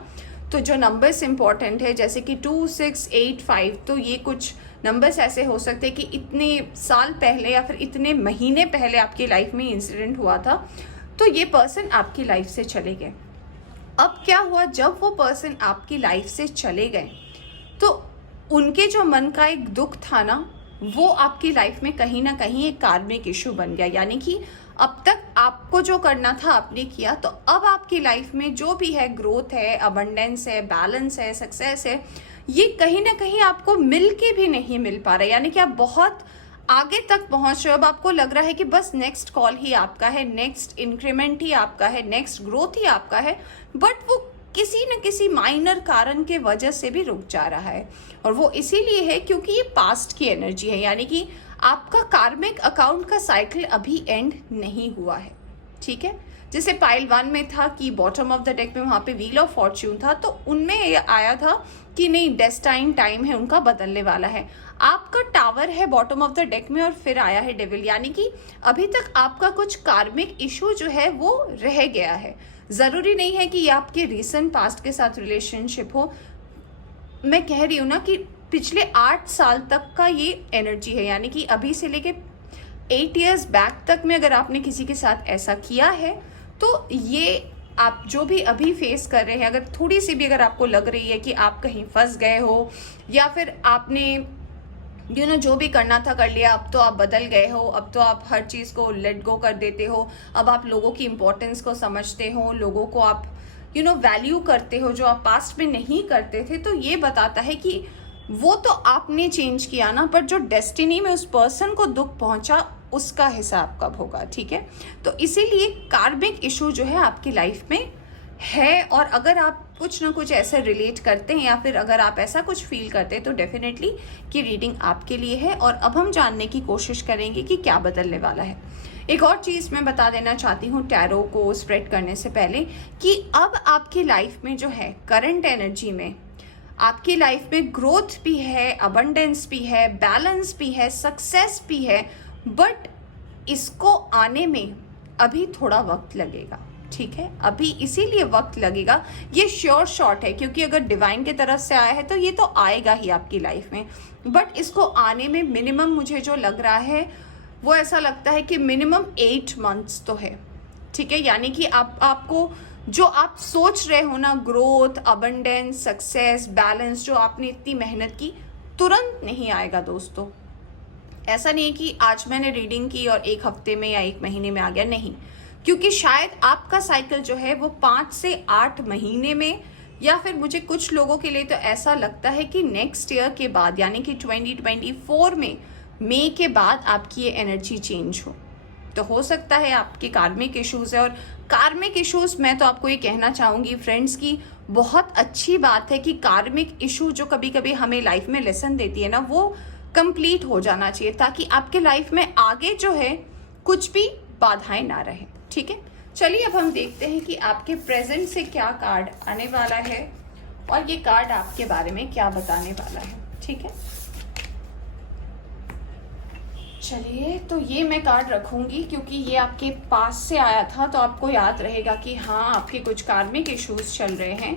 तो जो नंबर्स इंपॉर्टेंट है जैसे कि 2, 6, 8, 5, तो ये कुछ नंबर्स ऐसे हो सकते हैं कि इतने साल पहले या फिर इतने महीने पहले आपकी लाइफ में इंसिडेंट हुआ था, तो ये पर्सन आपकी लाइफ से चले गए। अब क्या हुआ, जब वो पर्सन आपकी लाइफ से चले गए तो उनके जो मन का एक दुख था ना, वो आपकी लाइफ में कहीं ना कहीं एक कार्मिक इशू बन गया। यानी कि अब तक आपको जो करना था आपने किया, तो अब आपकी लाइफ में जो भी है, ग्रोथ है, अबंडेंस है, बैलेंस है, सक्सेस है, ये कहीं ना कहीं आपको मिल के भी नहीं मिल पा रहा है। यानी कि आप बहुत आगे तक पहुंच रहे हो, अब आपको लग रहा है कि बस नेक्स्ट कॉल ही आपका है, नेक्स्ट इंक्रीमेंट ही आपका है, नेक्स्ट ग्रोथ ही आपका है, बट वो किसी न किसी माइनर कारण के वजह से भी रुक जा रहा है। और वो इसीलिए है क्योंकि ये पास्ट की एनर्जी है, यानी कि आपका कार्मिक अकाउंट का साइकिल अभी एंड नहीं हुआ है, ठीक है। जैसे पाइल 1 में था कि बॉटम ऑफ द डेक में वहाँ पे व्हील ऑफ फॉर्च्यून था, तो उनमें ये आया था कि नहीं, डेस्टाइन टाइम है उनका बदलने वाला है। आपका टावर है बॉटम ऑफ द डेक में और फिर आया है डेविल, यानी कि अभी तक आपका कुछ कार्मिक इशू जो है वो रह गया है। ज़रूरी नहीं है कि ये आपके रीसेंट पास्ट के साथ रिलेशनशिप हो, मैं कह रही हूँ ना कि पिछले 8 साल तक का ये एनर्जी है, यानी कि अभी से लेके 8 इयर्स बैक तक में अगर आपने किसी के साथ ऐसा किया है तो ये आप जो भी अभी फेस कर रहे हैं, अगर थोड़ी सी भी अगर आपको लग रही है कि आप कहीं फंस गए हो या फिर आपने जो भी करना था कर लिया, अब तो आप बदल गए हो, अब तो आप हर चीज़ को लेट गो कर देते हो, अब आप लोगों की इम्पोर्टेंस को समझते हो, लोगों को आप वैल्यू करते हो जो आप पास्ट में नहीं करते थे, तो ये बताता है कि वो तो आपने चेंज किया ना, पर जो डेस्टिनी में उस पर्सन को दुख पहुंचा उसका हिसाब कब होगा, ठीक है। तो इसीलिए कार्मिक इशू जो है आपकी लाइफ में है, और अगर आप कुछ ना कुछ ऐसे रिलेट करते हैं या फिर अगर आप ऐसा कुछ फील करते हैं तो डेफिनेटली कि रीडिंग आपके लिए है। और अब हम जानने की कोशिश करेंगे कि क्या बदलने वाला है। एक और चीज़ मैं बता देना चाहती हूँ टैरो को स्प्रेड करने से पहले कि अब आपकी लाइफ में जो है करंट एनर्जी में आपकी लाइफ में ग्रोथ भी है, अबंडेंस भी है, बैलेंस भी है, सक्सेस भी है, बट इसको आने में अभी थोड़ा वक्त लगेगा, ठीक है। अभी इसीलिए वक्त लगेगा, ये श्योर शॉट है, क्योंकि अगर डिवाइन की तरफ से आया है तो ये तो आएगा ही आपकी लाइफ में, बट इसको आने में मिनिमम मुझे जो लग रहा है वो ऐसा लगता है कि मिनिमम 8 मंथ्स तो है, ठीक है। यानी कि आपको जो आप सोच रहे हो ना, ग्रोथ, अबंडेंस, सक्सेस, बैलेंस, जो आपने इतनी मेहनत की, तुरंत नहीं आएगा दोस्तों। ऐसा नहीं है कि आज मैंने रीडिंग की और 1 हफ्ते में या 1 महीने में आ गया, नहीं, क्योंकि शायद आपका साइकिल जो है वो 5 से 8 महीने में, या फिर मुझे कुछ लोगों के लिए तो ऐसा लगता है कि नेक्स्ट ईयर के बाद, यानी कि 2024 में मई के बाद आपकी ये एनर्जी चेंज हो। तो हो सकता है आपके कार्मिक इश्यूज है, और कार्मिक इश्यूज मैं तो आपको ये कहना चाहूँगी फ्रेंड्स की बहुत अच्छी बात है कि कार्मिक इशू जो कभी कभी हमें लाइफ में लेसन देती है ना, वो कंप्लीट हो जाना चाहिए, ताकि आपके लाइफ में आगे जो है कुछ भी बाधाएं ना रहे, ठीक है। चलिए अब हम देखते हैं कि आपके प्रेजेंट से क्या कार्ड आने वाला है और ये कार्ड आपके बारे में क्या बताने वाला है, ठीक है। चलिए, तो ये मैं कार्ड रखूंगी क्योंकि ये आपके पास से आया था, तो आपको याद रहेगा कि हाँ आपके कुछ कार्मिक इश्यूज चल रहे हैं।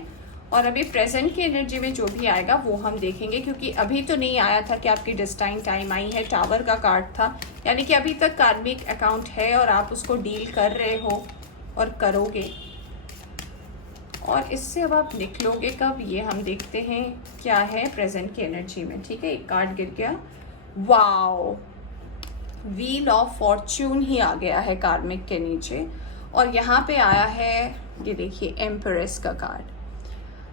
और अभी प्रेजेंट की एनर्जी में जो भी आएगा वो हम देखेंगे, क्योंकि अभी तो नहीं आया था कि आपकी डेस्टाइन टाइम आई है, टावर का कार्ड था, यानी कि अभी तक कार्मिक अकाउंट है और आप उसको डील कर रहे हो और करोगे, और इससे अब आप निकलोगे कब, ये हम देखते हैं क्या है प्रेजेंट की एनर्जी में, ठीक है। एक कार्ड गिर गया, वाओ, व्हील ऑफ फॉर्च्यून ही आ गया है कार्मिक के नीचे, और यहाँ पे आया है ये देखिए एम्परेस का कार्ड।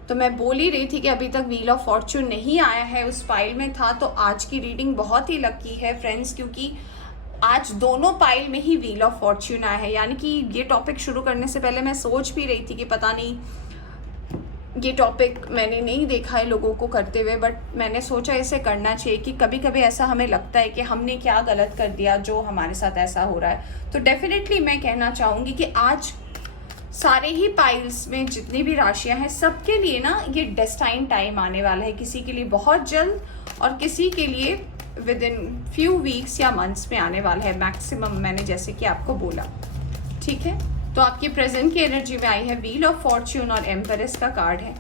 तो मैं बोल ही रही थी कि अभी तक व्हील ऑफ फॉर्च्यून नहीं आया है, उस फाइल में था। तो आज की रीडिंग बहुत ही लकी है फ्रेंड्स, क्योंकि आज दोनों पाइल में ही व्हील ऑफ फॉर्च्यून आया है। यानी कि ये टॉपिक शुरू करने से पहले मैं सोच भी रही थी कि पता नहीं, ये टॉपिक मैंने नहीं देखा है लोगों को करते हुए, बट मैंने सोचा इसे करना चाहिए कि कभी कभी ऐसा हमें लगता है कि हमने क्या गलत कर दिया जो हमारे साथ ऐसा हो रहा है। तो डेफिनेटली मैं कहना चाहूँगी कि आज सारे ही पाइल्स में जितनी भी राशियां हैं सबके लिए ना ये डेस्टाइन टाइम आने वाला है, किसी के लिए बहुत जल्द और किसी के लिए विद इन फ्यू वीक्स या मंथ्स में आने वाला है मैक्सिमम, मैंने जैसे कि आपको बोला, ठीक है। तो आपकी प्रेजेंट की एनर्जी में आई है व्हील ऑफ फॉर्च्यून और एम्परेस का कार्ड है,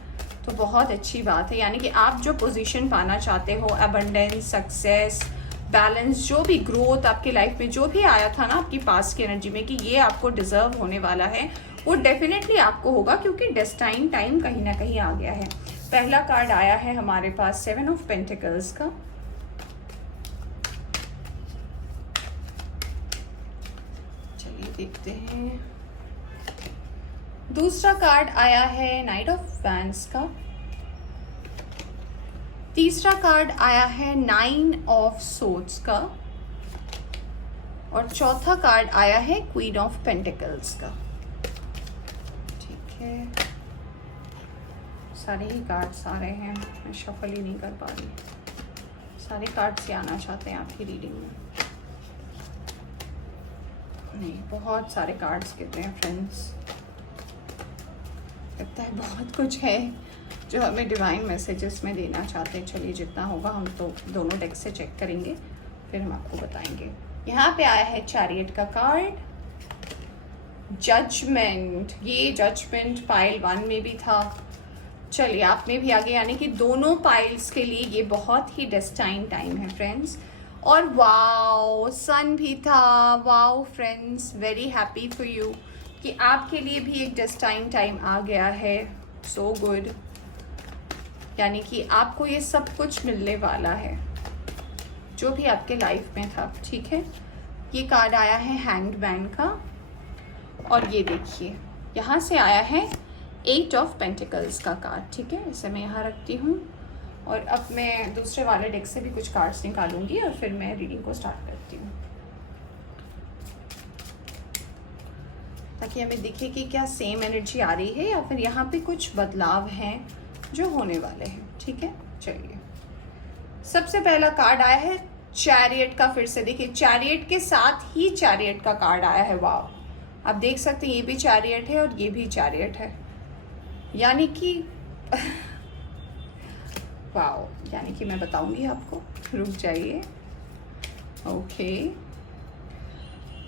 तो बहुत अच्छी बात है। यानी कि आप जो पोजीशन पाना चाहते हो, अबंडेंस, सक्सेस, बैलेंस, जो भी ग्रोथ आपकी लाइफ में जो भी आया था ना आपकी पास्ट की एनर्जी में कि ये आपको डिजर्व होने वाला है, वो डेफिनेटली आपको होगा, क्योंकि डेस्टाइन टाइम कहीं ना कहीं आ गया है। पहला कार्ड आया है हमारे पास 7 ऑफ पेंटिकल्स का, चलिए देखते हैं। दूसरा कार्ड आया है नाइट ऑफ वैंड्स का, तीसरा कार्ड आया है 9 ऑफ सोर्ड्स का, और चौथा कार्ड आया है क्वीन ऑफ पेंटिकल्स का, ठीक है। सारे ही कार्ड्स आ रहे हैं, मैं शफल ही नहीं कर पा रही, सारे कार्ड्स ही आना चाहते हैं आपकी रीडिंग में, नहीं बहुत सारे कार्ड्स गिरते हैं फ्रेंड्स, लगता है बहुत कुछ है जो हमें डिवाइन मैसेजेस में देना चाहते हैं। चलिए जितना होगा हम तो दोनों डेक से चेक करेंगे, फिर हम आपको बताएंगे। यहाँ पे आया है चैरियट का कार्ड, जजमेंट, ये जजमेंट पाइल 1 में भी था, चलिए आपने भी आगे, यानी कि दोनों पाइल्स के लिए ये बहुत ही डेस्टाइन टाइम है फ्रेंड्स। और वाओ सन भी था, wow friends, very happy for you कि आपके लिए भी एक डेस्टाइन टाइम आ गया है। सो गुड, यानी कि आपको ये सब कुछ मिलने वाला है जो भी आपके लाइफ में था, ठीक है। ये कार्ड आया है हैंग्ड मैन का, और ये देखिए यहाँ से आया है 8 ऑफ पेंटिकल्स का कार्ड, ठीक है। इसे मैं यहाँ रखती हूँ और अब मैं दूसरे वाले डेक से भी कुछ कार्ड्स निकालूंगी और फिर मैं रीडिंग को स्टार्ट करती हूँ, ताकि हमें दिखे कि क्या सेम एनर्जी आ रही है या फिर यहाँ पे कुछ बदलाव हैं जो होने वाले हैं, ठीक है। चलिए सबसे पहला कार्ड आया है चैरियट का। फिर से देखिए चैरियट के साथ ही चैरियट का कार्ड आया है। वाओ, आप देख सकते हैं ये भी चैरियट है और ये भी चैरियट है, यानी कि वाओ, यानी कि मैं बताऊंगी आपको, रुक जाइए। Okay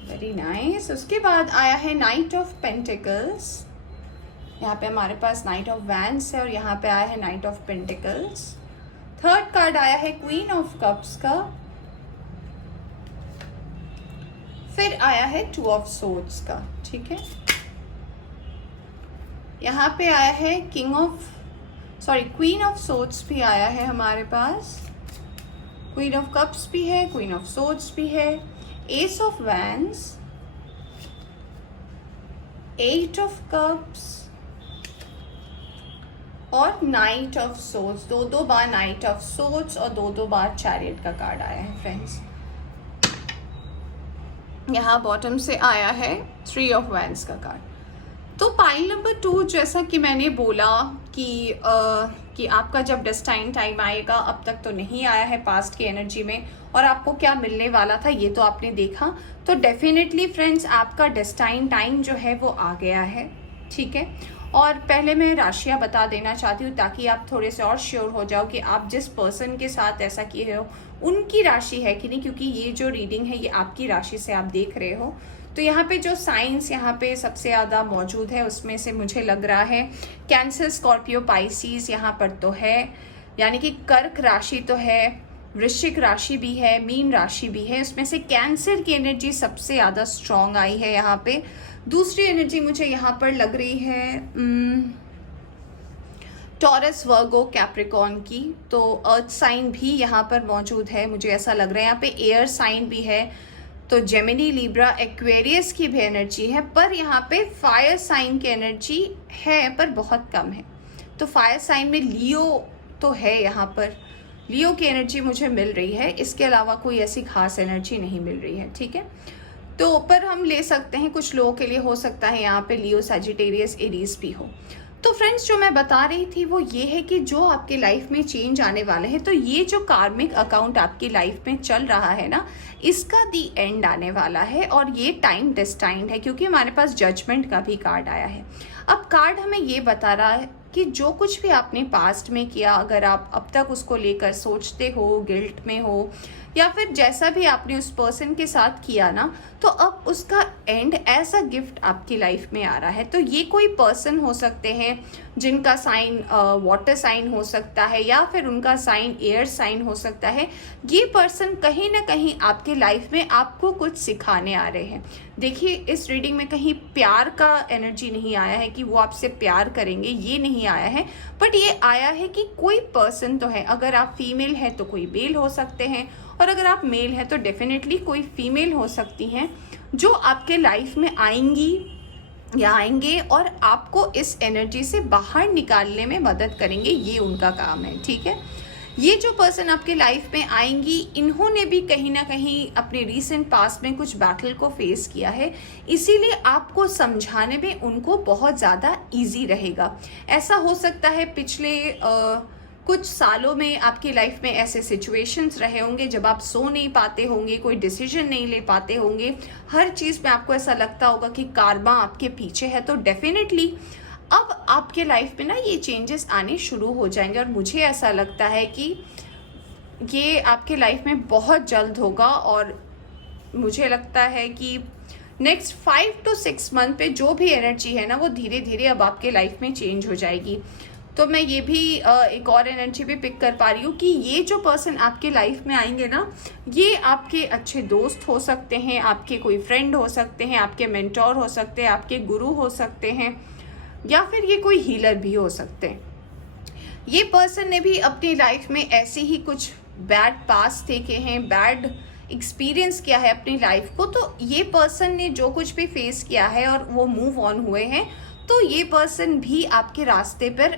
very nice. उसके बाद आया है नाइट ऑफ पेंटिकल्स। यहाँ पे हमारे पास नाइट ऑफ वैंड्स है और यहाँ पे आया है night of pentacles. Third card आया है क्वीन ऑफ कप्स का। फिर आया है 2 ऑफ सोर्ड्स का, ठीक है। यहाँ पे आया है क्वीन ऑफ सोर्ड्स भी आया है हमारे पास, क्वीन ऑफ कप्स भी है, क्वीन ऑफ सोर्ड्स भी है, S of wands, 8 of cups और नाइट ऑफ सोर्ड्स। दो बार नाइट ऑफ सोर्ड्स और दो बार चैरियट का कार्ड आया है फ्रेंड्स। यहाँ बॉटम से आया है 3 ऑफ वैंड्स का कार्ड। तो पाइल नंबर 2, जैसा कि मैंने बोला कि आपका जब डेस्टाइन टाइम आएगा, अब तक तो नहीं आया है पास्ट की एनर्जी में, और आपको क्या मिलने वाला था ये तो आपने देखा। तो डेफिनेटली फ्रेंड्स आपका डेस्टाइन टाइम जो है वो आ गया है, ठीक है। और पहले मैं राशियाँ बता देना चाहती हूँ ताकि आप थोड़े से और श्योर हो जाओ कि आप जिस पर्सन के साथ ऐसा किए हो उनकी राशि है कि नहीं, क्योंकि ये जो रीडिंग है ये आपकी राशि से आप देख रहे हो। तो यहाँ पे जो साइंस यहाँ पे सबसे ज़्यादा मौजूद है उसमें से मुझे लग रहा है कैंसर, स्कॉर्पियो, पाइसिस यहाँ पर तो है, यानी कि कर्क राशि तो है, वृश्चिक राशि भी है, मीन राशि भी है। उसमें से कैंसर की एनर्जी सबसे ज़्यादा स्ट्रॉन्ग आई है यहाँ पे। दूसरी एनर्जी मुझे यहाँ पर लग रही है टॉरस, वर्गो, कैप्रिकॉर्न की। तो अर्थ साइन भी यहाँ पर मौजूद है, मुझे ऐसा लग रहा है। यहाँ पे एयर साइन भी है, तो जेमिनी, लिब्रा, एक्वेरियस की भी एनर्जी है, पर यहाँ पे फायर साइन की एनर्जी है पर बहुत कम है। तो फायर साइन में लियो तो है, यहाँ पर लियो की एनर्जी मुझे मिल रही है, इसके अलावा कोई ऐसी खास एनर्जी नहीं मिल रही है, ठीक है। तो पर हम ले सकते हैं, कुछ लोगों के लिए हो सकता है यहाँ पे लियो, सजिटेरियस, एरीज भी हो। तो फ्रेंड्स जो मैं बता रही थी वो ये है कि जो आपके लाइफ में चेंज आने वाले हैं, तो ये जो कार्मिक अकाउंट आपकी लाइफ में चल रहा है ना, इसका दी एंड आने वाला है, और ये टाइम डेस्टाइन्ड है क्योंकि हमारे पास जजमेंट का भी कार्ड आया है। अब कार्ड हमें ये बता रहा है कि जो कुछ भी आपने पास्ट में किया, अगर आप अब तक उसको लेकर सोचते हो, गिल्ट में हो, या फिर जैसा भी आपने उस पर्सन के साथ किया ना, तो अब उसका एंड एज अ गिफ्ट आपकी लाइफ में आ रहा है। तो ये कोई पर्सन हो सकते हैं जिनका साइन वाटर साइन हो सकता है, या फिर उनका साइन एयर साइन हो सकता है। ये पर्सन कहीं ना कहीं आपके लाइफ में आपको कुछ सिखाने आ रहे हैं। देखिए इस रीडिंग में कहीं प्यार का एनर्जी नहीं आया है कि वो आपसे प्यार करेंगे, ये नहीं आया है, बट ये आया है कि कोई पर्सन तो है। अगर आप फीमेल हैं तो कोई मेल हो सकते हैं, और अगर आप मेल हैं तो डेफिनेटली कोई फीमेल हो सकती हैं जो आपके लाइफ में आएंगी या आएंगे और आपको इस एनर्जी से बाहर निकालने में मदद करेंगे। ये उनका काम है, ठीक है। ये जो पर्सन आपके लाइफ में आएंगी, इन्होंने भी कहीं ना कहीं अपने रीसेंट पास्ट में कुछ बैटल को फेस किया है, इसीलिए आपको समझाने में उनको बहुत ज़्यादा इजी रहेगा। ऐसा हो सकता है पिछले कुछ सालों में आपकी लाइफ में ऐसे सिचुएशंस रहे होंगे जब आप सो नहीं पाते होंगे, कोई डिसीजन नहीं ले पाते होंगे, हर चीज़ में आपको ऐसा लगता होगा कि कार्मा आपके पीछे है। तो डेफिनेटली अब आपके लाइफ में ना ये चेंजेस आने शुरू हो जाएंगे, और मुझे ऐसा लगता है कि ये आपके लाइफ में बहुत जल्द होगा। और मुझे लगता है कि नेक्स्ट 5 to 6 मंथ पे जो भी एनर्जी है ना, वो धीरे धीरे अब आपके लाइफ में चेंज हो जाएगी। तो मैं ये भी एक और एनर्जी भी पिक कर पा रही हूँ कि ये जो पर्सन आपके लाइफ में आएंगे ना, ये आपके अच्छे दोस्त हो सकते हैं, आपके कोई फ्रेंड हो सकते हैं, आपके मेंटोर हो सकते हैं, आपके गुरु हो सकते हैं, या फिर ये कोई हीलर भी हो सकते हैं। ये पर्सन ने भी अपनी लाइफ में ऐसे ही कुछ बैड पास देखे हैं, बैड एक्सपीरियंस किया है अपनी लाइफ को, तो ये पर्सन ने जो कुछ भी फेस किया है और वो मूव ऑन हुए हैं, तो ये पर्सन भी आपके रास्ते पर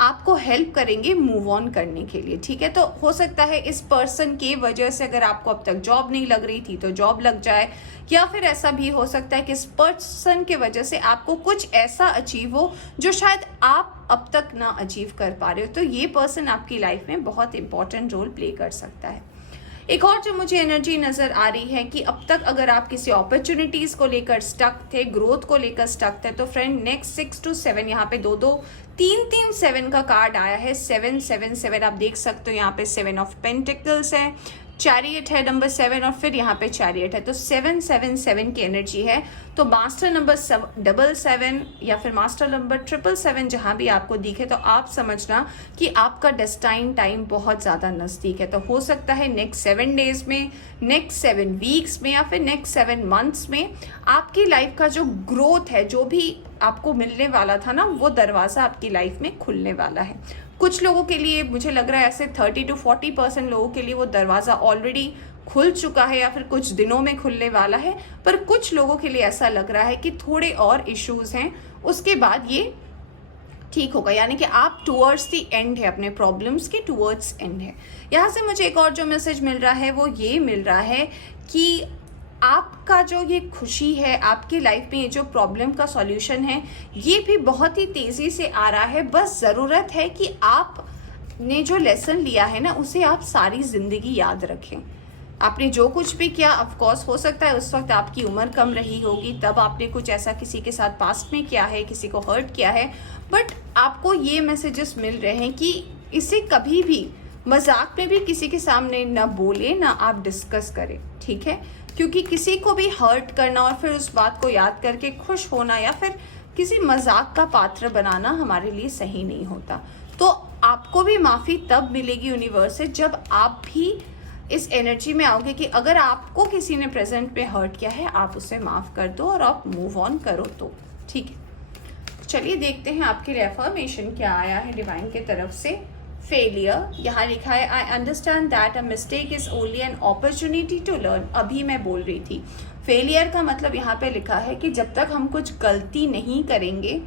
आपको हेल्प करेंगे मूव ऑन करने के लिए, ठीक है। तो हो सकता है इस पर्सन के वजह से अगर आपको अब तक जॉब नहीं लग रही थी तो जॉब लग जाए, या फिर ऐसा भी हो सकता है कि इस पर्सन के वजह से आपको कुछ ऐसा अचीव हो जो शायद आप अब तक ना अचीव कर पा रहे हो। तो ये पर्सन आपकी लाइफ में बहुत इंपॉर्टेंट रोल प्ले कर सकता है। एक और जो मुझे एनर्जी नज़र आ रही है कि अब तक अगर आप किसी अपॉर्चुनिटीज़ को लेकर स्टक थे, ग्रोथ को लेकर स्टक थे, तो फ्रेंड नेक्स्ट 6 to 7 यहाँ पे 2 2 3 3 7 का कार्ड आया है। 7 7 7 आप देख सकते हो, यहाँ पे 7 ऑफ पेंटिकल्स है, चैरियट है नंबर 7, और फिर यहाँ पे चैरियट है। तो 7 7 7 की एनर्जी है। तो मास्टर नंबर 7 या फिर मास्टर नंबर 7 जहाँ भी आपको दिखे, तो आप समझना कि आपका डेस्टाइन टाइम बहुत ज़्यादा नज़दीक है। तो हो सकता है नेक्स्ट 7 डेज में, नेक्स्ट 7 वीक्स में, या फिर नेक्स्ट 7 मंथ्स में आपकी लाइफ का जो ग्रोथ है, जो भी आपको मिलने वाला था ना, वो दरवाज़ा आपकी लाइफ में खुलने वाला है। कुछ लोगों के लिए मुझे लग रहा है ऐसे 30 to 40% लोगों के लिए वो दरवाज़ा ऑलरेडी खुल चुका है या फिर कुछ दिनों में खुलने वाला है, पर कुछ लोगों के लिए ऐसा लग रहा है कि थोड़े और इश्यूज़ हैं, उसके बाद ये ठीक होगा। यानी कि आप टूवर्ड्स दी एंड है, अपने प्रॉब्लम्स के टूवर्ड्स एंड है। यहाँ से मुझे एक और जो मैसेज मिल रहा है वो ये मिल रहा है कि आपका जो ये खुशी है, आपकी लाइफ में ये जो प्रॉब्लम का सॉल्यूशन है, ये भी बहुत ही तेज़ी से आ रहा है। बस ज़रूरत है कि आपने जो लेसन लिया है ना, उसे आप सारी ज़िंदगी याद रखें। आपने जो कुछ भी किया, ऑफ कोर्स हो सकता है उस वक्त आपकी उम्र कम रही होगी, तब आपने कुछ ऐसा किसी के साथ पास्ट में किया है, किसी को हर्ट किया है, बट आपको ये मैसेजेस मिल रहे हैं कि इसे कभी भी मजाक में भी किसी के सामने ना बोले, ना आप डिस्कस करें, ठीक है। क्योंकि किसी को भी हर्ट करना और फिर उस बात को याद करके खुश होना या फिर किसी मजाक का पात्र बनाना हमारे लिए सही नहीं होता। तो आपको भी माफ़ी तब मिलेगी यूनिवर्स से जब आप भी इस एनर्जी में आओगे कि अगर आपको किसी ने प्रेजेंट में हर्ट किया है, आप उसे माफ़ कर दो और आप मूव ऑन करो, तो ठीक है। चलिए देखते हैं आपके लिए अफर्मेशन क्या आया है डिवाइन की तरफ से। फेलियर, यहाँ लिखा है I understand that a mistake is only an opportunity to learn. अभी मैं बोल रही थी, फेलियर का मतलब यहाँ पे लिखा है कि जब तक हम कुछ गलती नहीं करेंगे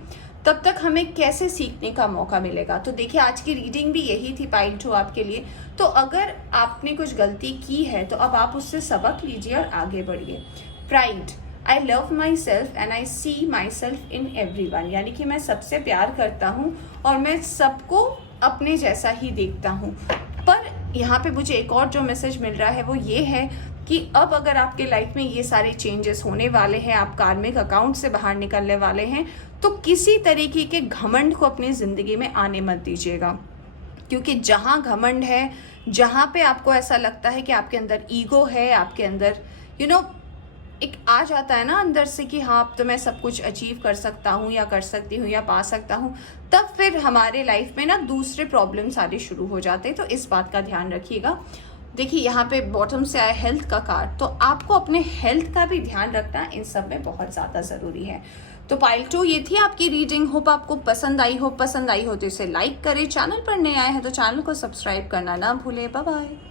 तब तक हमें कैसे सीखने का मौका मिलेगा। तो देखिए आज की रीडिंग भी यही थी पाइल 2 आपके लिए। तो अगर आपने कुछ गलती की है तो अब आप उससे सबक लीजिए और आगे बढ़िए। Pride, I love myself and I see myself in everyone, यानी कि मैं सबसे प्यार करता हूँ और मैं सबको अपने जैसा ही देखता हूँ। पर यहाँ पे मुझे एक और जो मैसेज मिल रहा है वो ये है कि अब अगर आपके लाइफ में ये सारे चेंजेस होने वाले हैं, आप कार्मिक अकाउंट से बाहर निकलने वाले हैं, तो किसी तरीके के घमंड को अपनी ज़िंदगी में आने मत दीजिएगा। क्योंकि जहाँ घमंड है, जहाँ पे आपको ऐसा लगता है कि आपके अंदर ईगो है, आपके अंदर एक आ जाता है ना अंदर से कि हाँ अब तो मैं सब कुछ अचीव कर सकता हूँ या कर सकती हूँ या पा सकता हूँ, तब फिर हमारे लाइफ में ना दूसरे प्रॉब्लम्स आने शुरू हो जाते हैं। तो इस बात का ध्यान रखिएगा। देखिए यहाँ पे बॉटम से आया हेल्थ का कार्ड, तो आपको अपने हेल्थ का भी ध्यान रखना इन सब में बहुत ज़्यादा ज़रूरी है। तो पाइल 2 ये थी आपकी रीडिंग। होप आपको पसंद आई हो तो इसे लाइक करें, चैनल पर नए आए हैं तो चैनल को सब्सक्राइब करना ना भूले। Bye bye.